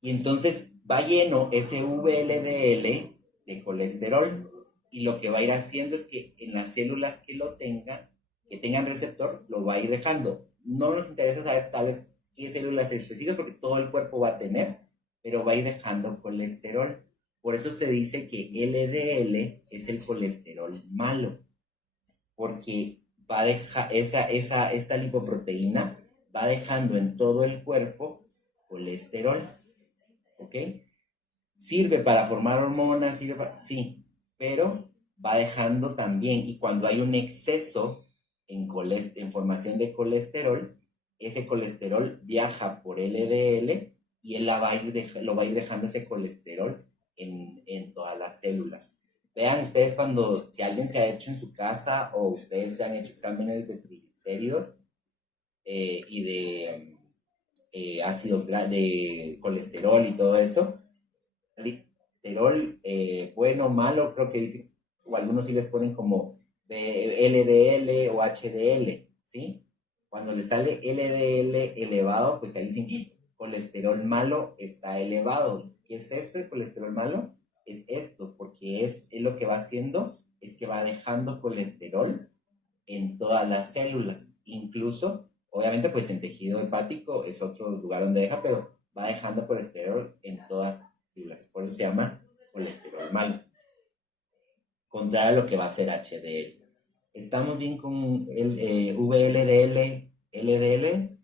Y entonces va lleno ese VLDL de colesterol y lo que va a ir haciendo es que en las células que tengan receptor, lo va a ir dejando. No nos interesa saber tal vez qué células específicas porque todo el cuerpo va a tener, pero va a ir dejando colesterol. Por eso se dice que LDL es el colesterol malo, porque va a dejar esta lipoproteína va dejando en todo el cuerpo colesterol. ¿Ok? ¿Sirve para formar hormonas? Sí, pero va dejando también, y cuando hay un exceso en formación de colesterol, ese colesterol viaja por LDL y él lo va a ir dejando ese colesterol en todas las células. Vean ustedes si alguien se ha hecho en su casa o ustedes se han hecho exámenes de triglicéridos y ácidos de colesterol y todo eso. El colesterol, bueno o malo, creo que dicen, o algunos sí les ponen como LDL o HDL, ¿sí? Cuando les sale LDL elevado, pues ahí dicen que colesterol malo está elevado. ¿Qué es eso, el colesterol malo? Es esto, porque es lo que va haciendo, es que va dejando colesterol en todas las células, incluso, obviamente, pues en tejido hepático es otro lugar donde deja, pero va dejando colesterol en todas las células, por eso se llama colesterol malo, contra lo que va a ser HDL. ¿Estamos bien con el VLDL, LDL?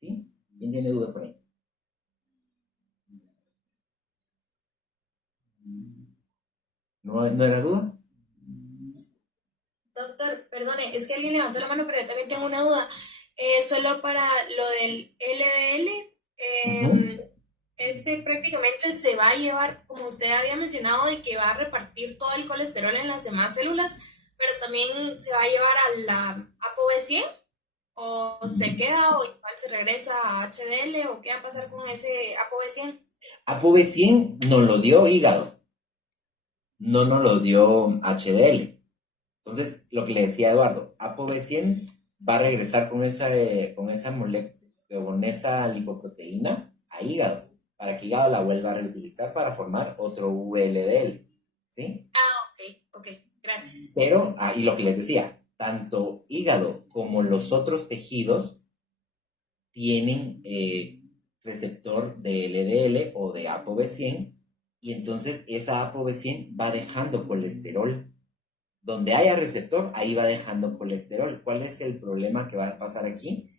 ¿Sí? ¿Quién tiene duda por ahí? ¿No era duda? Doctor, perdone, es que alguien levantó la mano, pero yo también tengo una duda. Solo para lo del LDL, prácticamente se va a llevar, como usted había mencionado, de que va a repartir todo el colesterol en las demás células, pero también se va a llevar a la ApoB100, o se queda, o igual se regresa a HDL, o qué va a pasar con ese ApoB100. ApoB100 nos lo dio hígado, no nos lo dio HDL. Entonces, lo que le decía Eduardo, ApoB100 va a regresar con esa molécula, con esa lipoproteína a hígado, para que hígado la vuelva a reutilizar para formar otro VLDL, ¿sí? Ok, gracias. Pero, y lo que les decía, tanto hígado como los otros tejidos tienen receptor de LDL o de ApoB100, y entonces esa ApoB100 va dejando colesterol. Donde haya receptor, ahí va dejando colesterol. ¿Cuál es el problema que va a pasar aquí?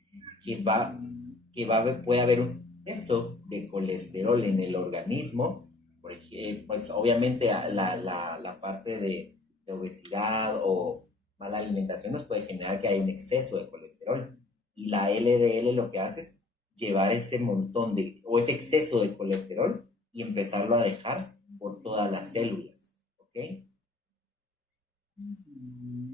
Puede haber un exceso de colesterol en el organismo. Por ejemplo, pues obviamente la parte de obesidad o mala alimentación nos puede generar que haya un exceso de colesterol. Y la LDL lo que hace es llevar ese montón o ese exceso de colesterol y empezarlo a dejar por todas las células. ¿Ok?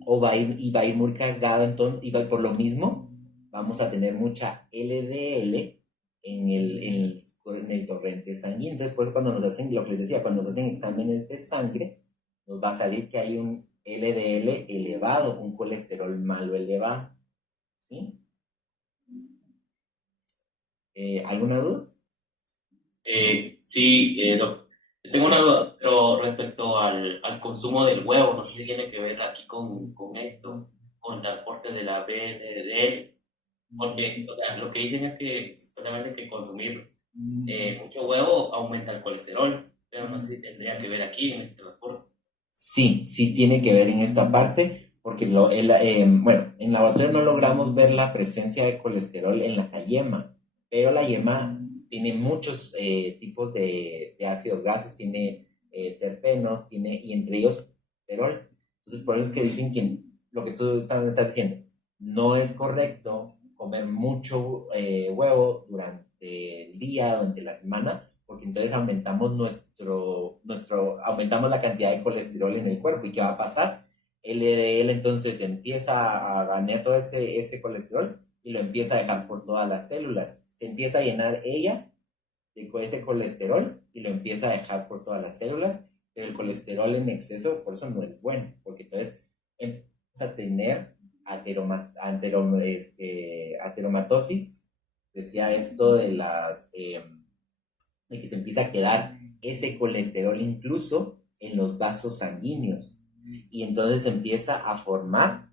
O va a ir muy cargado, entonces, y por lo mismo vamos a tener mucha LDL en el torrente sanguíneo. Entonces, por eso cuando nos hacen, lo que les decía, cuando nos hacen exámenes de sangre, nos va a salir que hay un LDL elevado, un colesterol malo elevado. ¿Sí? ¿Alguna duda? Sí, tengo una duda, pero respecto al consumo del huevo, no sé si tiene que ver aquí con esto, con el aporte de la BDL, porque o sea, lo que dicen es que supuestamente que consumir mucho huevo aumenta el colesterol, pero no sé si tendría que ver aquí en este transporte. Sí, sí tiene que ver en esta parte, porque bueno, en laboratorio no logramos ver la presencia de colesterol en la yema, pero la yema tiene muchos tipos de ácidos grasos, tiene terpenos, y entre ellos colesterol. Entonces, por eso es que dicen que lo que tú estás diciendo, no es correcto comer mucho huevo durante el día, durante la semana, porque entonces aumentamos aumentamos la cantidad de colesterol en el cuerpo. ¿Y qué va a pasar? El LDL entonces empieza a ganar todo ese colesterol y lo empieza a dejar por todas las células. Se empieza a llenar ella de ese colesterol y lo empieza a dejar por todas las células, pero el colesterol en exceso, por eso no es bueno, porque entonces empezamos a tener ateromatosis, decía esto de que se empieza a quedar ese colesterol incluso en los vasos sanguíneos, y entonces empieza a formar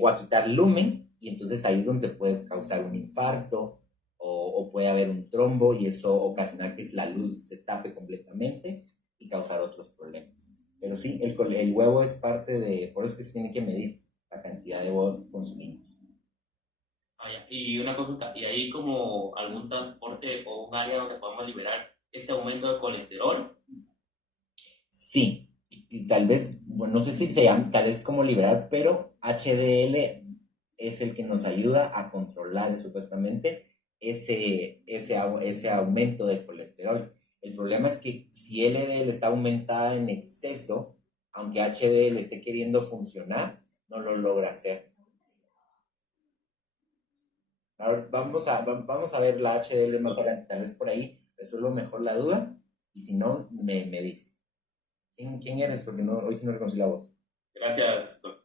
o a quitar lumen, y entonces ahí es donde se puede causar un infarto o puede haber un trombo, y eso ocasionar que la luz se tape completamente y causar otros problemas. Pero sí, el huevo es parte por eso es que se tiene que medir la cantidad de huevos que consumimos. Y una consulta, ¿y hay como algún transporte o un área donde podamos liberar este aumento de colesterol? Sí, y tal vez, bueno, no sé si se llama, tal vez como liberar, pero HDL es el que nos ayuda a controlar supuestamente ese aumento del colesterol. El problema es que si LDL está aumentada en exceso, aunque HDL esté queriendo funcionar, no lo logra hacer. Ahora vamos a ver la HDL más adelante, tal vez por ahí resuelvo mejor la duda, y si no, me dice. ¿Quién eres? Porque no, hoy sí no reconocí la voz. Gracias, doctor.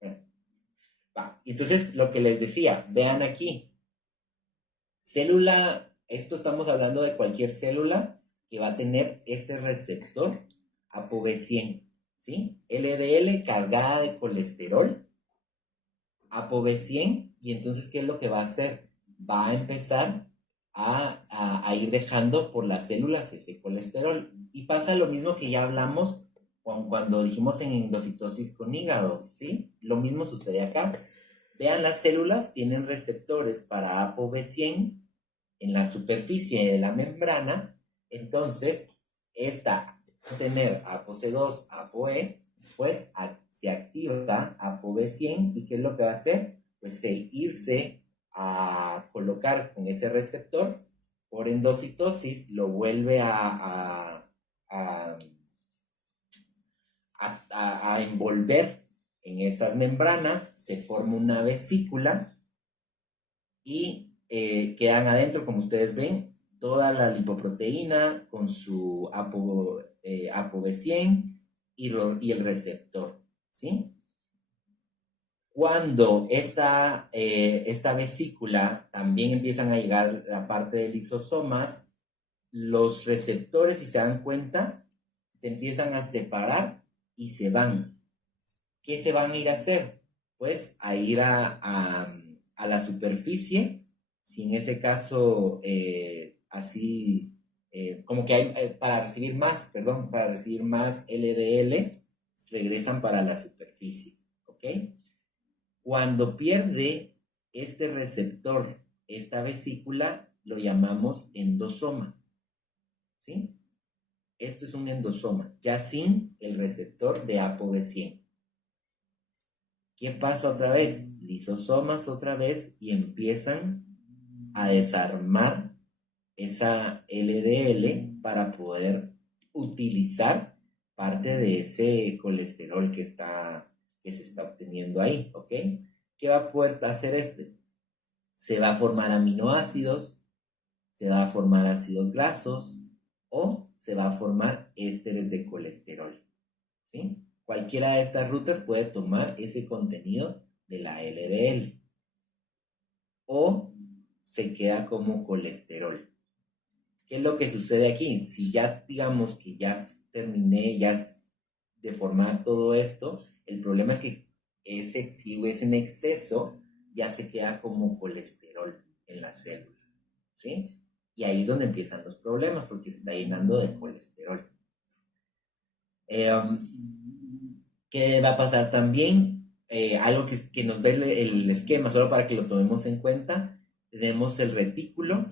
Bueno, va. Entonces, lo que les decía, vean aquí. Célula, esto estamos hablando de cualquier célula que va a tener este receptor ApoB100, ¿sí? LDL cargada de colesterol, ApoB100, y entonces, ¿qué es lo que va a hacer? Va a empezar a ir dejando por las células ese colesterol. Y pasa lo mismo que ya hablamos cuando dijimos en endocitosis con hígado, ¿sí? Lo mismo sucede acá. Vean, las células tienen receptores para ApoB100 en la superficie de la membrana, entonces esta va a tener ApoC2, ApoE, pues se activa ApoB100, y ¿qué es lo que va a hacer? Pues irse a colocar con ese receptor, por endocitosis lo vuelve a envolver en estas membranas, se forma una vesícula y quedan adentro, como ustedes ven, toda la lipoproteína con su ApoB100 y el receptor, ¿sí? Cuando esta vesícula también empiezan a llegar a la parte de lisosomas, los receptores, si se dan cuenta, se empiezan a separar y se van. ¿Qué se van a ir a hacer? Pues a ir a la superficie, si en ese caso como que hay para recibir más LDL, regresan para la superficie, ¿ok? Cuando pierde este receptor, esta vesícula, lo llamamos endosoma, ¿sí? Esto es un endosoma, ya sin el receptor de ApoB100. ¿Qué pasa otra vez? Lisosomas otra vez, y empiezan a desarmar esa LDL para poder utilizar parte de ese colesterol que se está obteniendo ahí, ¿ok? ¿Qué va a poder hacer Se va a formar aminoácidos, se va a formar ácidos grasos, o se va a formar ésteres de colesterol, ¿sí? Cualquiera de estas rutas puede tomar ese contenido de la LDL, o se queda como colesterol. ¿Qué es lo que sucede aquí? Si ya digamos que ya terminé de formar todo esto, el problema es que si es en exceso, ya se queda como colesterol en la célula, ¿sí? Y ahí es donde empiezan los problemas, porque se está llenando de colesterol. ¿Qué va a pasar también? Algo que nos ve el esquema, solo para que lo tomemos en cuenta. Tenemos el retículo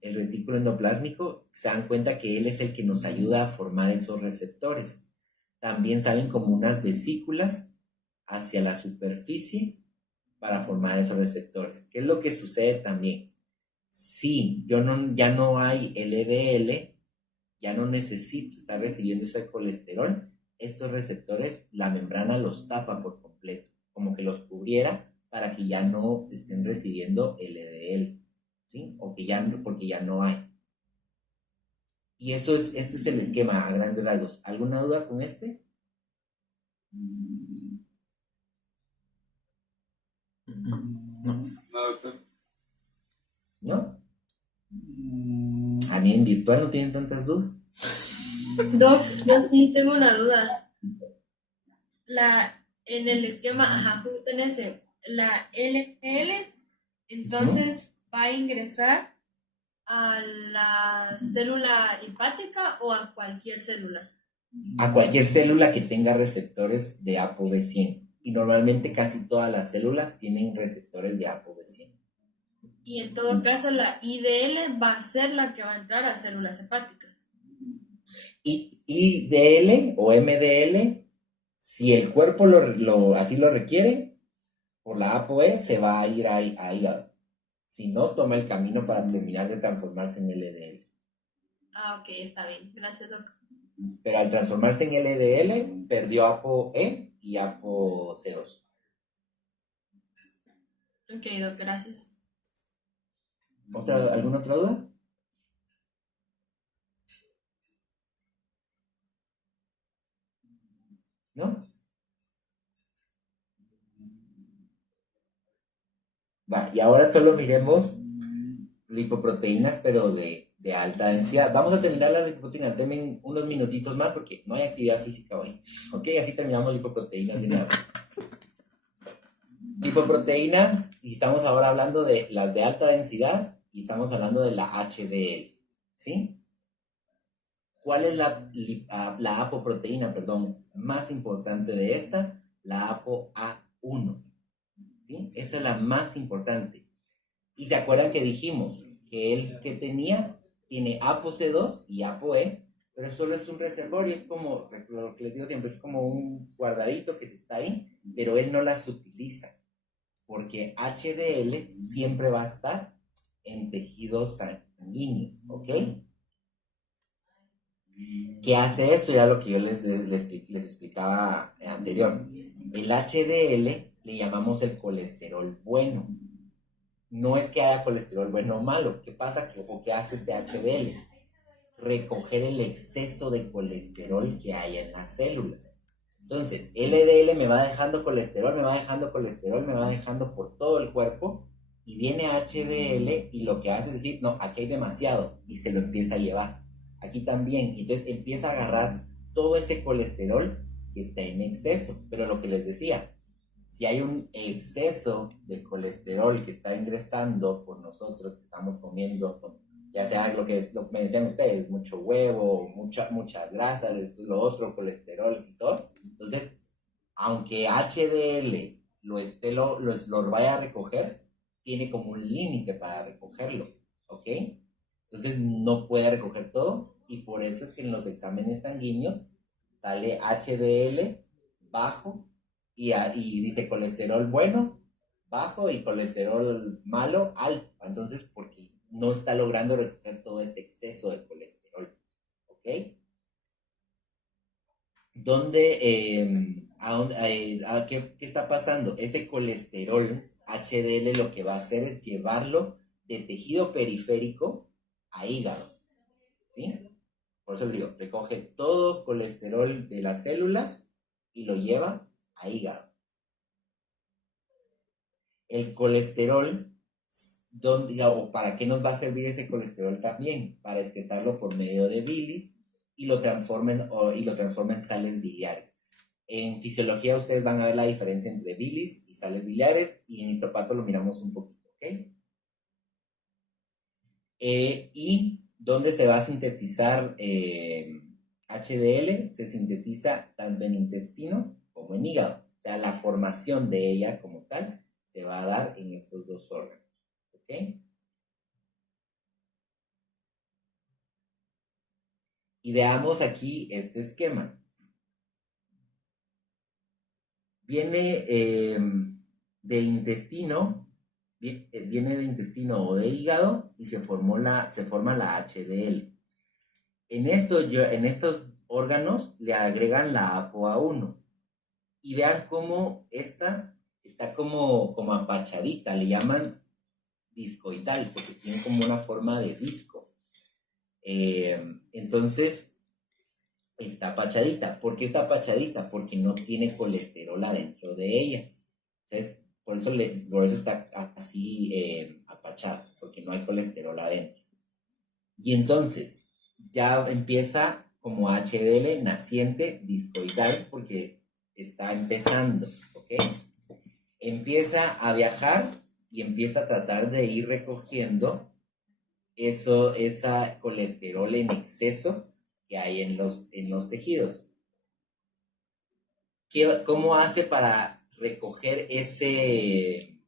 endoplásmico. Se dan cuenta que él es el que nos ayuda a formar esos receptores. También salen como unas vesículas hacia la superficie para formar esos receptores. ¿Qué es lo que sucede también? Si ya no hay LDL, ya no necesito estar recibiendo ese colesterol, estos receptores, la membrana los tapa por completo, como que los cubriera para que ya no estén recibiendo LDL, ¿sí? Porque ya no hay. Y este es el esquema a grandes rasgos. ¿Alguna duda con este? No, doctor. ¿No? A mí en virtual no tienen tantas dudas. Doc, yo sí tengo una duda. En el esquema, justo en ese, la LL, entonces va a ingresar a la célula hepática o a cualquier célula. A cualquier célula que tenga receptores de ApoB100. Y normalmente casi todas las células tienen receptores de ApoB100. Y en todo caso, la IDL va a ser la que va a entrar a células hepáticas. Y IDL o MDL, si el cuerpo así lo requiere, por la ApoE se va a ir a hígado. Si no, toma el camino para terminar de transformarse en LDL. Ok, está bien. Gracias, doctor. Pero al transformarse en LDL, perdió ApoE y ApoC2. Ok, Doc, gracias. ¿Alguna otra duda? ¿No? Va, y ahora solo miremos lipoproteínas, pero de alta densidad. Vamos a terminar las lipoproteínas. Denme unos minutitos más porque no hay actividad física hoy. Ok, así terminamos lipoproteínas de una vez. Lipoproteína, y estamos ahora hablando de las de alta densidad y estamos hablando de la HDL. ¿Sí? ¿Cuál es la apoproteína, más importante de esta? La ApoA1. ¿Sí? Esa es la más importante. Y se acuerdan que dijimos que el que tiene ApoC2 y ApoE, pero solo es un reservorio, es como, lo que les digo siempre, es como un guardadito que se está ahí, pero él no las utiliza, porque HDL siempre va a estar en tejido sanguíneo, ¿ok? ¿Qué hace esto? Ya lo que yo les explicaba anterior. El HDL le llamamos el colesterol bueno. No es que haya colesterol bueno o malo. ¿Qué pasa? ¿Qué hace este HDL? Recoger el exceso de colesterol que hay en las células. Entonces, LDL me va dejando colesterol, me va dejando por todo el cuerpo, y viene HDL y lo que hace es decir, no, aquí hay demasiado, y se lo empieza a llevar. Aquí también, entonces empieza a agarrar todo ese colesterol que está en exceso. Pero lo que les decía, si hay un exceso de colesterol que está ingresando por nosotros, que estamos comiendo, ya sea lo que me decían ustedes, mucho huevo, muchas grasas, lo otro, colesterol y todo, entonces, aunque HDL lo vaya a recoger, tiene como un límite para recogerlo, ¿ok? Entonces no puede recoger todo, y por eso es que en los exámenes sanguíneos sale HDL bajo y dice colesterol bueno bajo y colesterol malo alto. Entonces, porque no está logrando recoger todo ese exceso de colesterol, ¿ok? ¿Qué está pasando? Ese colesterol HDL lo que va a hacer es llevarlo de tejido periférico a hígado, ¿sí? Por eso les digo, recoge todo colesterol de las células y lo lleva a hígado. El colesterol, ¿para qué nos va a servir ese colesterol también? Para excretarlo por medio de bilis y lo transformen en sales biliares. En fisiología ustedes van a ver la diferencia entre bilis y sales biliares, y en histopato lo miramos un poquito, ¿ok? ¿Y dónde se va a sintetizar HDL? Se sintetiza tanto en intestino como en hígado. O sea, la formación de ella como tal se va a dar en estos dos órganos, ¿ok? Y veamos aquí este esquema. Viene del intestino, viene de intestino o de hígado, y se forma la HDL. En estos órganos le agregan la ApoA1. Y vean cómo esta está como apachadita, le llaman discoidal, porque tiene como una forma de disco. Entonces, está apachadita. ¿Por qué está apachadita? Porque no tiene colesterol adentro de ella. Entonces, por eso está así apachada, porque no hay colesterol adentro. Y entonces, ya empieza como HDL naciente discoidal, porque está empezando, ¿ok? Empieza a viajar y empieza a tratar de ir recogiendo esa colesterol en exceso que hay en los tejidos. ¿Cómo hace para recoger ese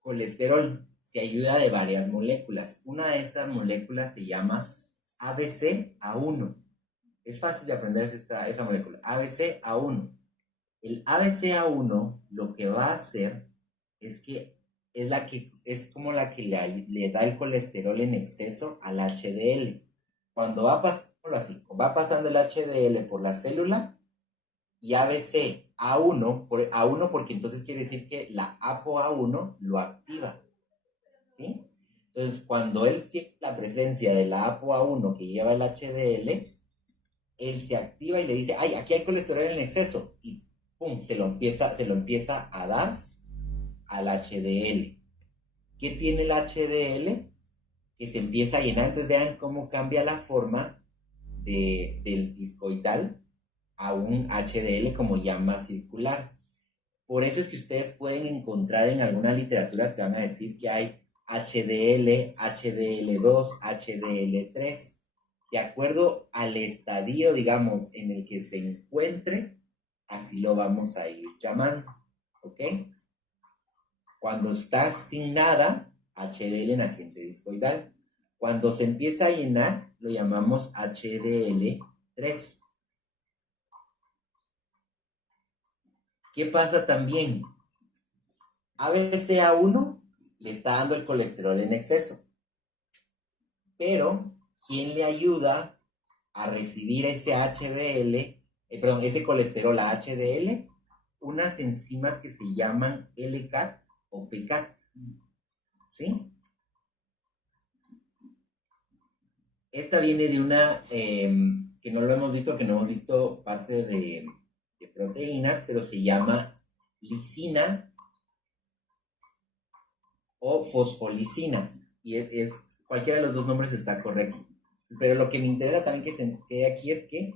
colesterol? Se ayuda de varias moléculas. Una de estas moléculas se llama ABCA1. Es fácil de aprender esa molécula, ABCA1. El ABCA1 lo que va a hacer es que es como la que le da el colesterol en exceso al HDL. Cuando va pasando el HDL por la célula, y A1 porque entonces quiere decir que la ApoA1 lo activa, ¿sí? Entonces, cuando él siente la presencia de la ApoA1 que lleva el HDL, él se activa y le dice, ay, aquí hay colesterol en exceso, y pum, se lo empieza a dar al HDL. ¿Qué tiene el HDL? Que se empieza a llenar. Entonces vean cómo cambia la forma del discoidal a un HDL como llama circular. Por eso es que ustedes pueden encontrar en algunas literaturas que van a decir que hay HDL, HDL2, HDL3. De acuerdo al estadio, digamos, en el que se encuentre, así lo vamos a ir llamando, ¿ok? Cuando está sin nada, HDL naciente discoidal. Cuando se empieza a llenar, lo llamamos HDL3. ¿Qué pasa también? ABCA1 le está dando el colesterol en exceso, pero ¿quién le ayuda a recibir ese ese colesterol a HDL? Unas enzimas que se llaman LCAT o PCAT, ¿sí? Esta viene de una, que no lo hemos visto, que no hemos visto parte de proteínas, pero se llama lisina o fosfolicina, y cualquiera de los dos nombres está correcto. Pero lo que me interesa también que se quede aquí es que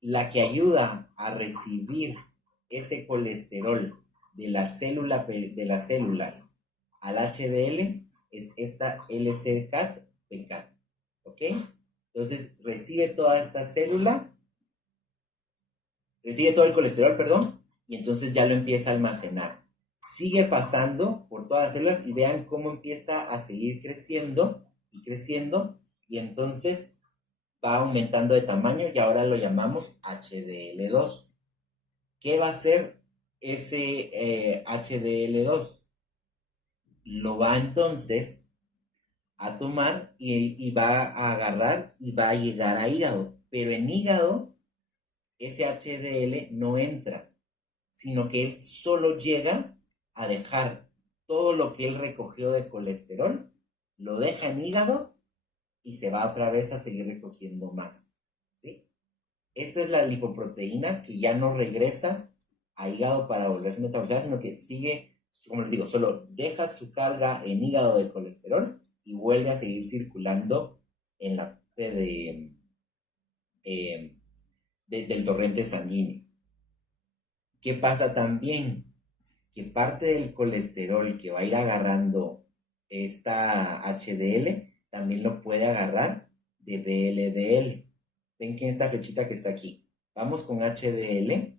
la que ayuda a recibir ese colesterol de las células al HDL es esta LCCAT-PCAT, ¿ok? Entonces recibe toda esta célula, recibe todo el colesterol, perdón, y entonces ya lo empieza a almacenar. Sigue pasando por todas las células y vean cómo empieza a seguir creciendo y creciendo, y entonces va aumentando de tamaño y ahora lo llamamos HDL2. ¿Qué va a hacer ese HDL2? Lo va entonces a tomar y va a agarrar y va a llegar a hígado. Pero en hígado, ese HDL no entra, sino que él solo llega a dejar todo lo que él recogió de colesterol, lo deja en hígado y se va otra vez a seguir recogiendo más, ¿sí? Esta es la lipoproteína que ya no regresa a hígado para volverse a metabolizar, sino que sigue, como les digo, solo deja su carga en hígado de colesterol y vuelve a seguir circulando en la parte del torrente sanguíneo. ¿Qué pasa también? Que parte del colesterol que va a ir agarrando esta HDL también lo puede agarrar de VLDL. Ven que esta flechita que está aquí. Vamos con HDL.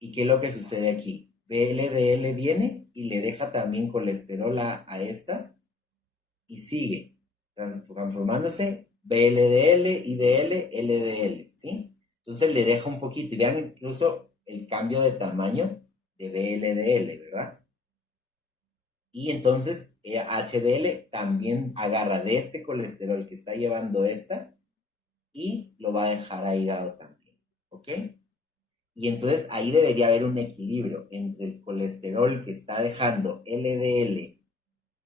¿Y qué es lo que sucede aquí? VLDL viene y le deja también colesterol a esta y sigue transformándose VLDL, IDL, LDL, ¿sí? Entonces le deja un poquito y vean incluso el cambio de tamaño de VLDL, ¿verdad? Y entonces HDL también agarra de este colesterol que está llevando esta y lo va a dejar a hígado también, ¿ok? Y entonces ahí debería haber un equilibrio entre el colesterol que está dejando LDL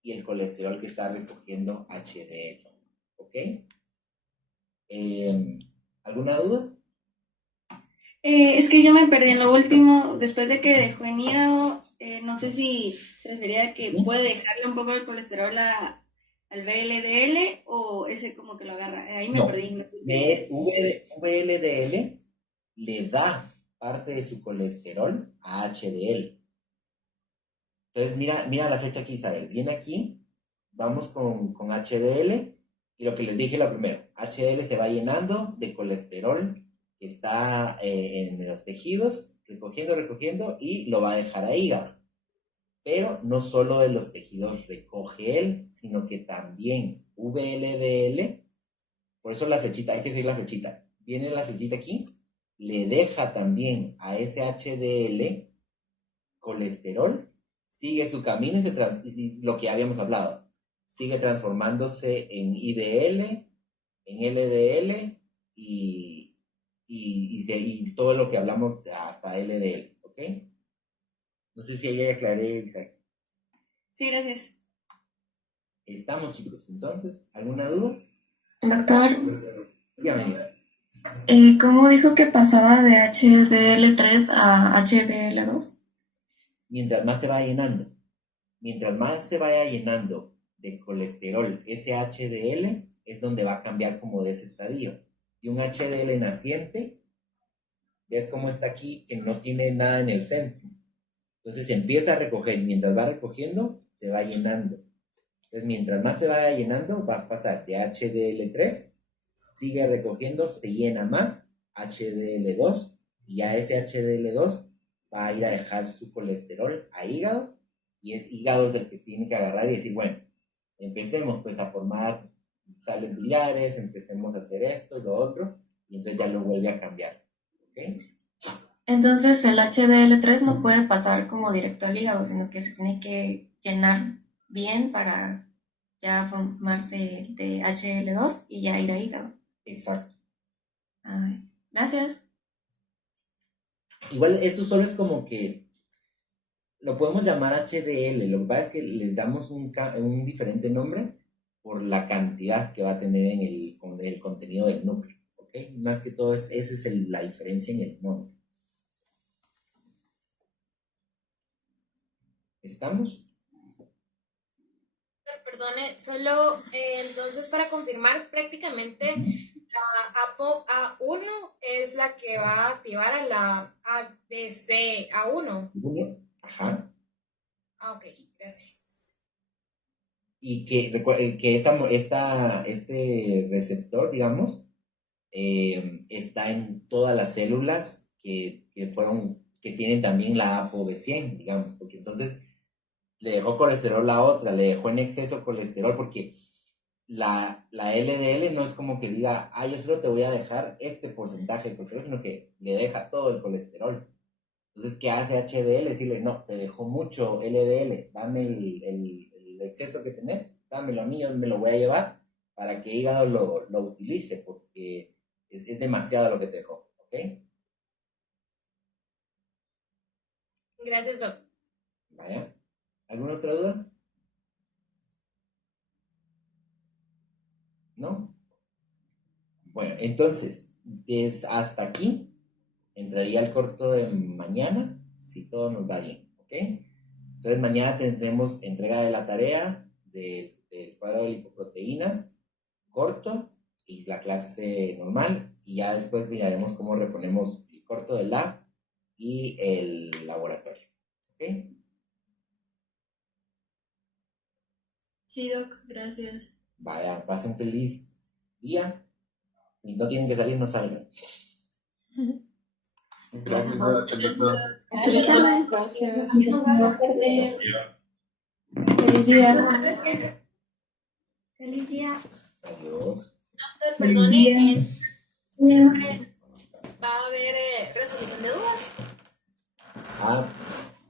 y el colesterol que está recogiendo HDL, ¿ok? ¿Alguna duda? Es que yo me perdí en lo último, después de que dejó en hígado, no sé si se refería a que puede dejarle un poco el colesterol al VLDL o ese como que lo agarra. Ahí me perdí. VLDL le da parte de su colesterol a HDL. Entonces mira la flecha aquí, Isabel. Viene aquí, vamos con HDL y lo que les dije lo primero, HDL se va llenando de colesterol que está en los tejidos, recogiendo y lo va a dejar a hígado. Pero no solo de los tejidos recoge él, sino que también VLDL, por eso la flechita, hay que seguir la flechita. Viene la flechita aquí, le deja también a ese HDL colesterol, sigue su camino y lo que habíamos hablado, sigue transformándose en IDL, en LDL y y todo lo que hablamos hasta LDL, ¿ok? No sé si ahí ya aclaré, Isaac. Sí, gracias. Estamos, chicos, entonces, ¿alguna duda? Doctor, Dígame. ¿cómo dijo que pasaba de HDL3 a HDL2? Mientras más se va llenando, mientras más se vaya llenando de colesterol, ese HDL es donde va a cambiar como de ese estadio. Y un HDL naciente, ¿ves cómo está aquí? Que no tiene nada en el centro. Entonces se empieza a recoger y mientras va recogiendo, se va llenando. Entonces mientras más se vaya llenando, va a pasar de HDL3, sigue recogiendo, se llena más, HDL2, y ya ese HDL2 va a ir a dejar su colesterol a hígado, y es hígado el que tiene que agarrar y decir, bueno, empecemos pues a formar sales biliares, empecemos a hacer esto y lo otro, y entonces ya lo vuelve a cambiar. ¿Ok? Entonces el HDL3 no puede pasar como directo al hígado, sino que se tiene que llenar bien para ya formarse de HDL2 y ya ir a hígado. Exacto. Gracias. Igual esto solo es como que lo podemos llamar HDL, lo que pasa es que les damos un diferente nombre por la cantidad que va a tener en el contenido del núcleo, ¿ok? Más que todo, esa es la diferencia en el nombre. ¿Estamos? Perdone, solo entonces para confirmar, prácticamente la APO A1 es la que va a activar a la ABC A1. Ajá. Ah, ok, gracias. Y que este receptor, digamos, está en todas las células que tienen también la ApoB100, digamos, porque entonces le dejó colesterol a otra, le dejó en exceso colesterol, porque la LDL no es como que diga, yo solo te voy a dejar este porcentaje de colesterol, sino que le deja todo el colesterol. Entonces, ¿qué hace HDL? Decirle, no, te dejó mucho LDL, dame el exceso que tenés, dámelo a mí, yo me lo voy a llevar para que hígado lo utilice, porque es demasiado lo que te dejó, ¿ok? Gracias, Doc. Vaya. ¿Alguna otra duda? ¿No? Bueno, entonces, hasta aquí entraría el corto de mañana, si todo nos va bien, ¿ok? Entonces, mañana tendremos entrega de la tarea del cuadro de lipoproteínas, corto, y la clase normal, y ya después miraremos cómo reponemos el corto del lab y el laboratorio, ¿ok? Sí, Doc, gracias. Vaya, pasen un feliz día, y no tienen que salir, no salgan. Gracias, doctor. Gracias. No perder. Feliz día. Feliz día. Adiós. Doctor, perdone, siempre va a haber resolución de dudas.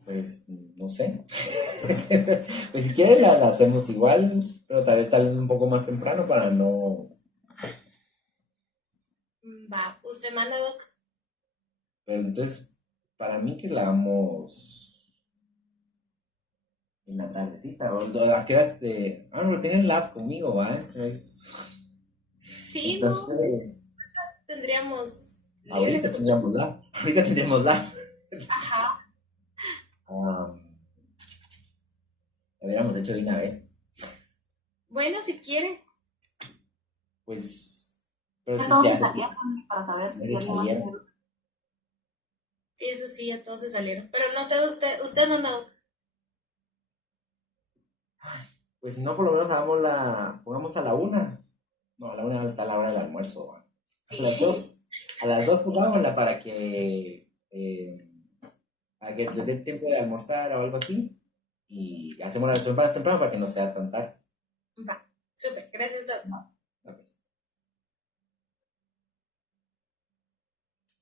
Pues no sé. Pues si quieres la hacemos igual, pero tal vez saliendo un poco más temprano para no. Va, usted manda, Doc. Pero entonces, para mí que la hagamos en la tardecita. ¿A qué hora no, lo tienen el lab conmigo, ¿va? Eso es. Sí, Entonces, no, tendríamos ahorita libres. tendríamos lab. Ahorita tendríamos lab. Ajá. Lo hubiéramos hecho de una vez. Bueno, si quiere. Pues. Pero es que Todos ya salían para saber si alguien más salieron. Sí, eso sí, ya todos se salieron. Pero no sé, usted manda, Doc. Pues si no, por lo menos pongamos a la 1. No, a la 1 está la hora del almuerzo, ¿va? Sí. A las 2 pongámosla para que les dé tiempo de almorzar o algo así. Y hacemos la versión más temprano para que no sea tan tarde. Va, súper, gracias, Doc.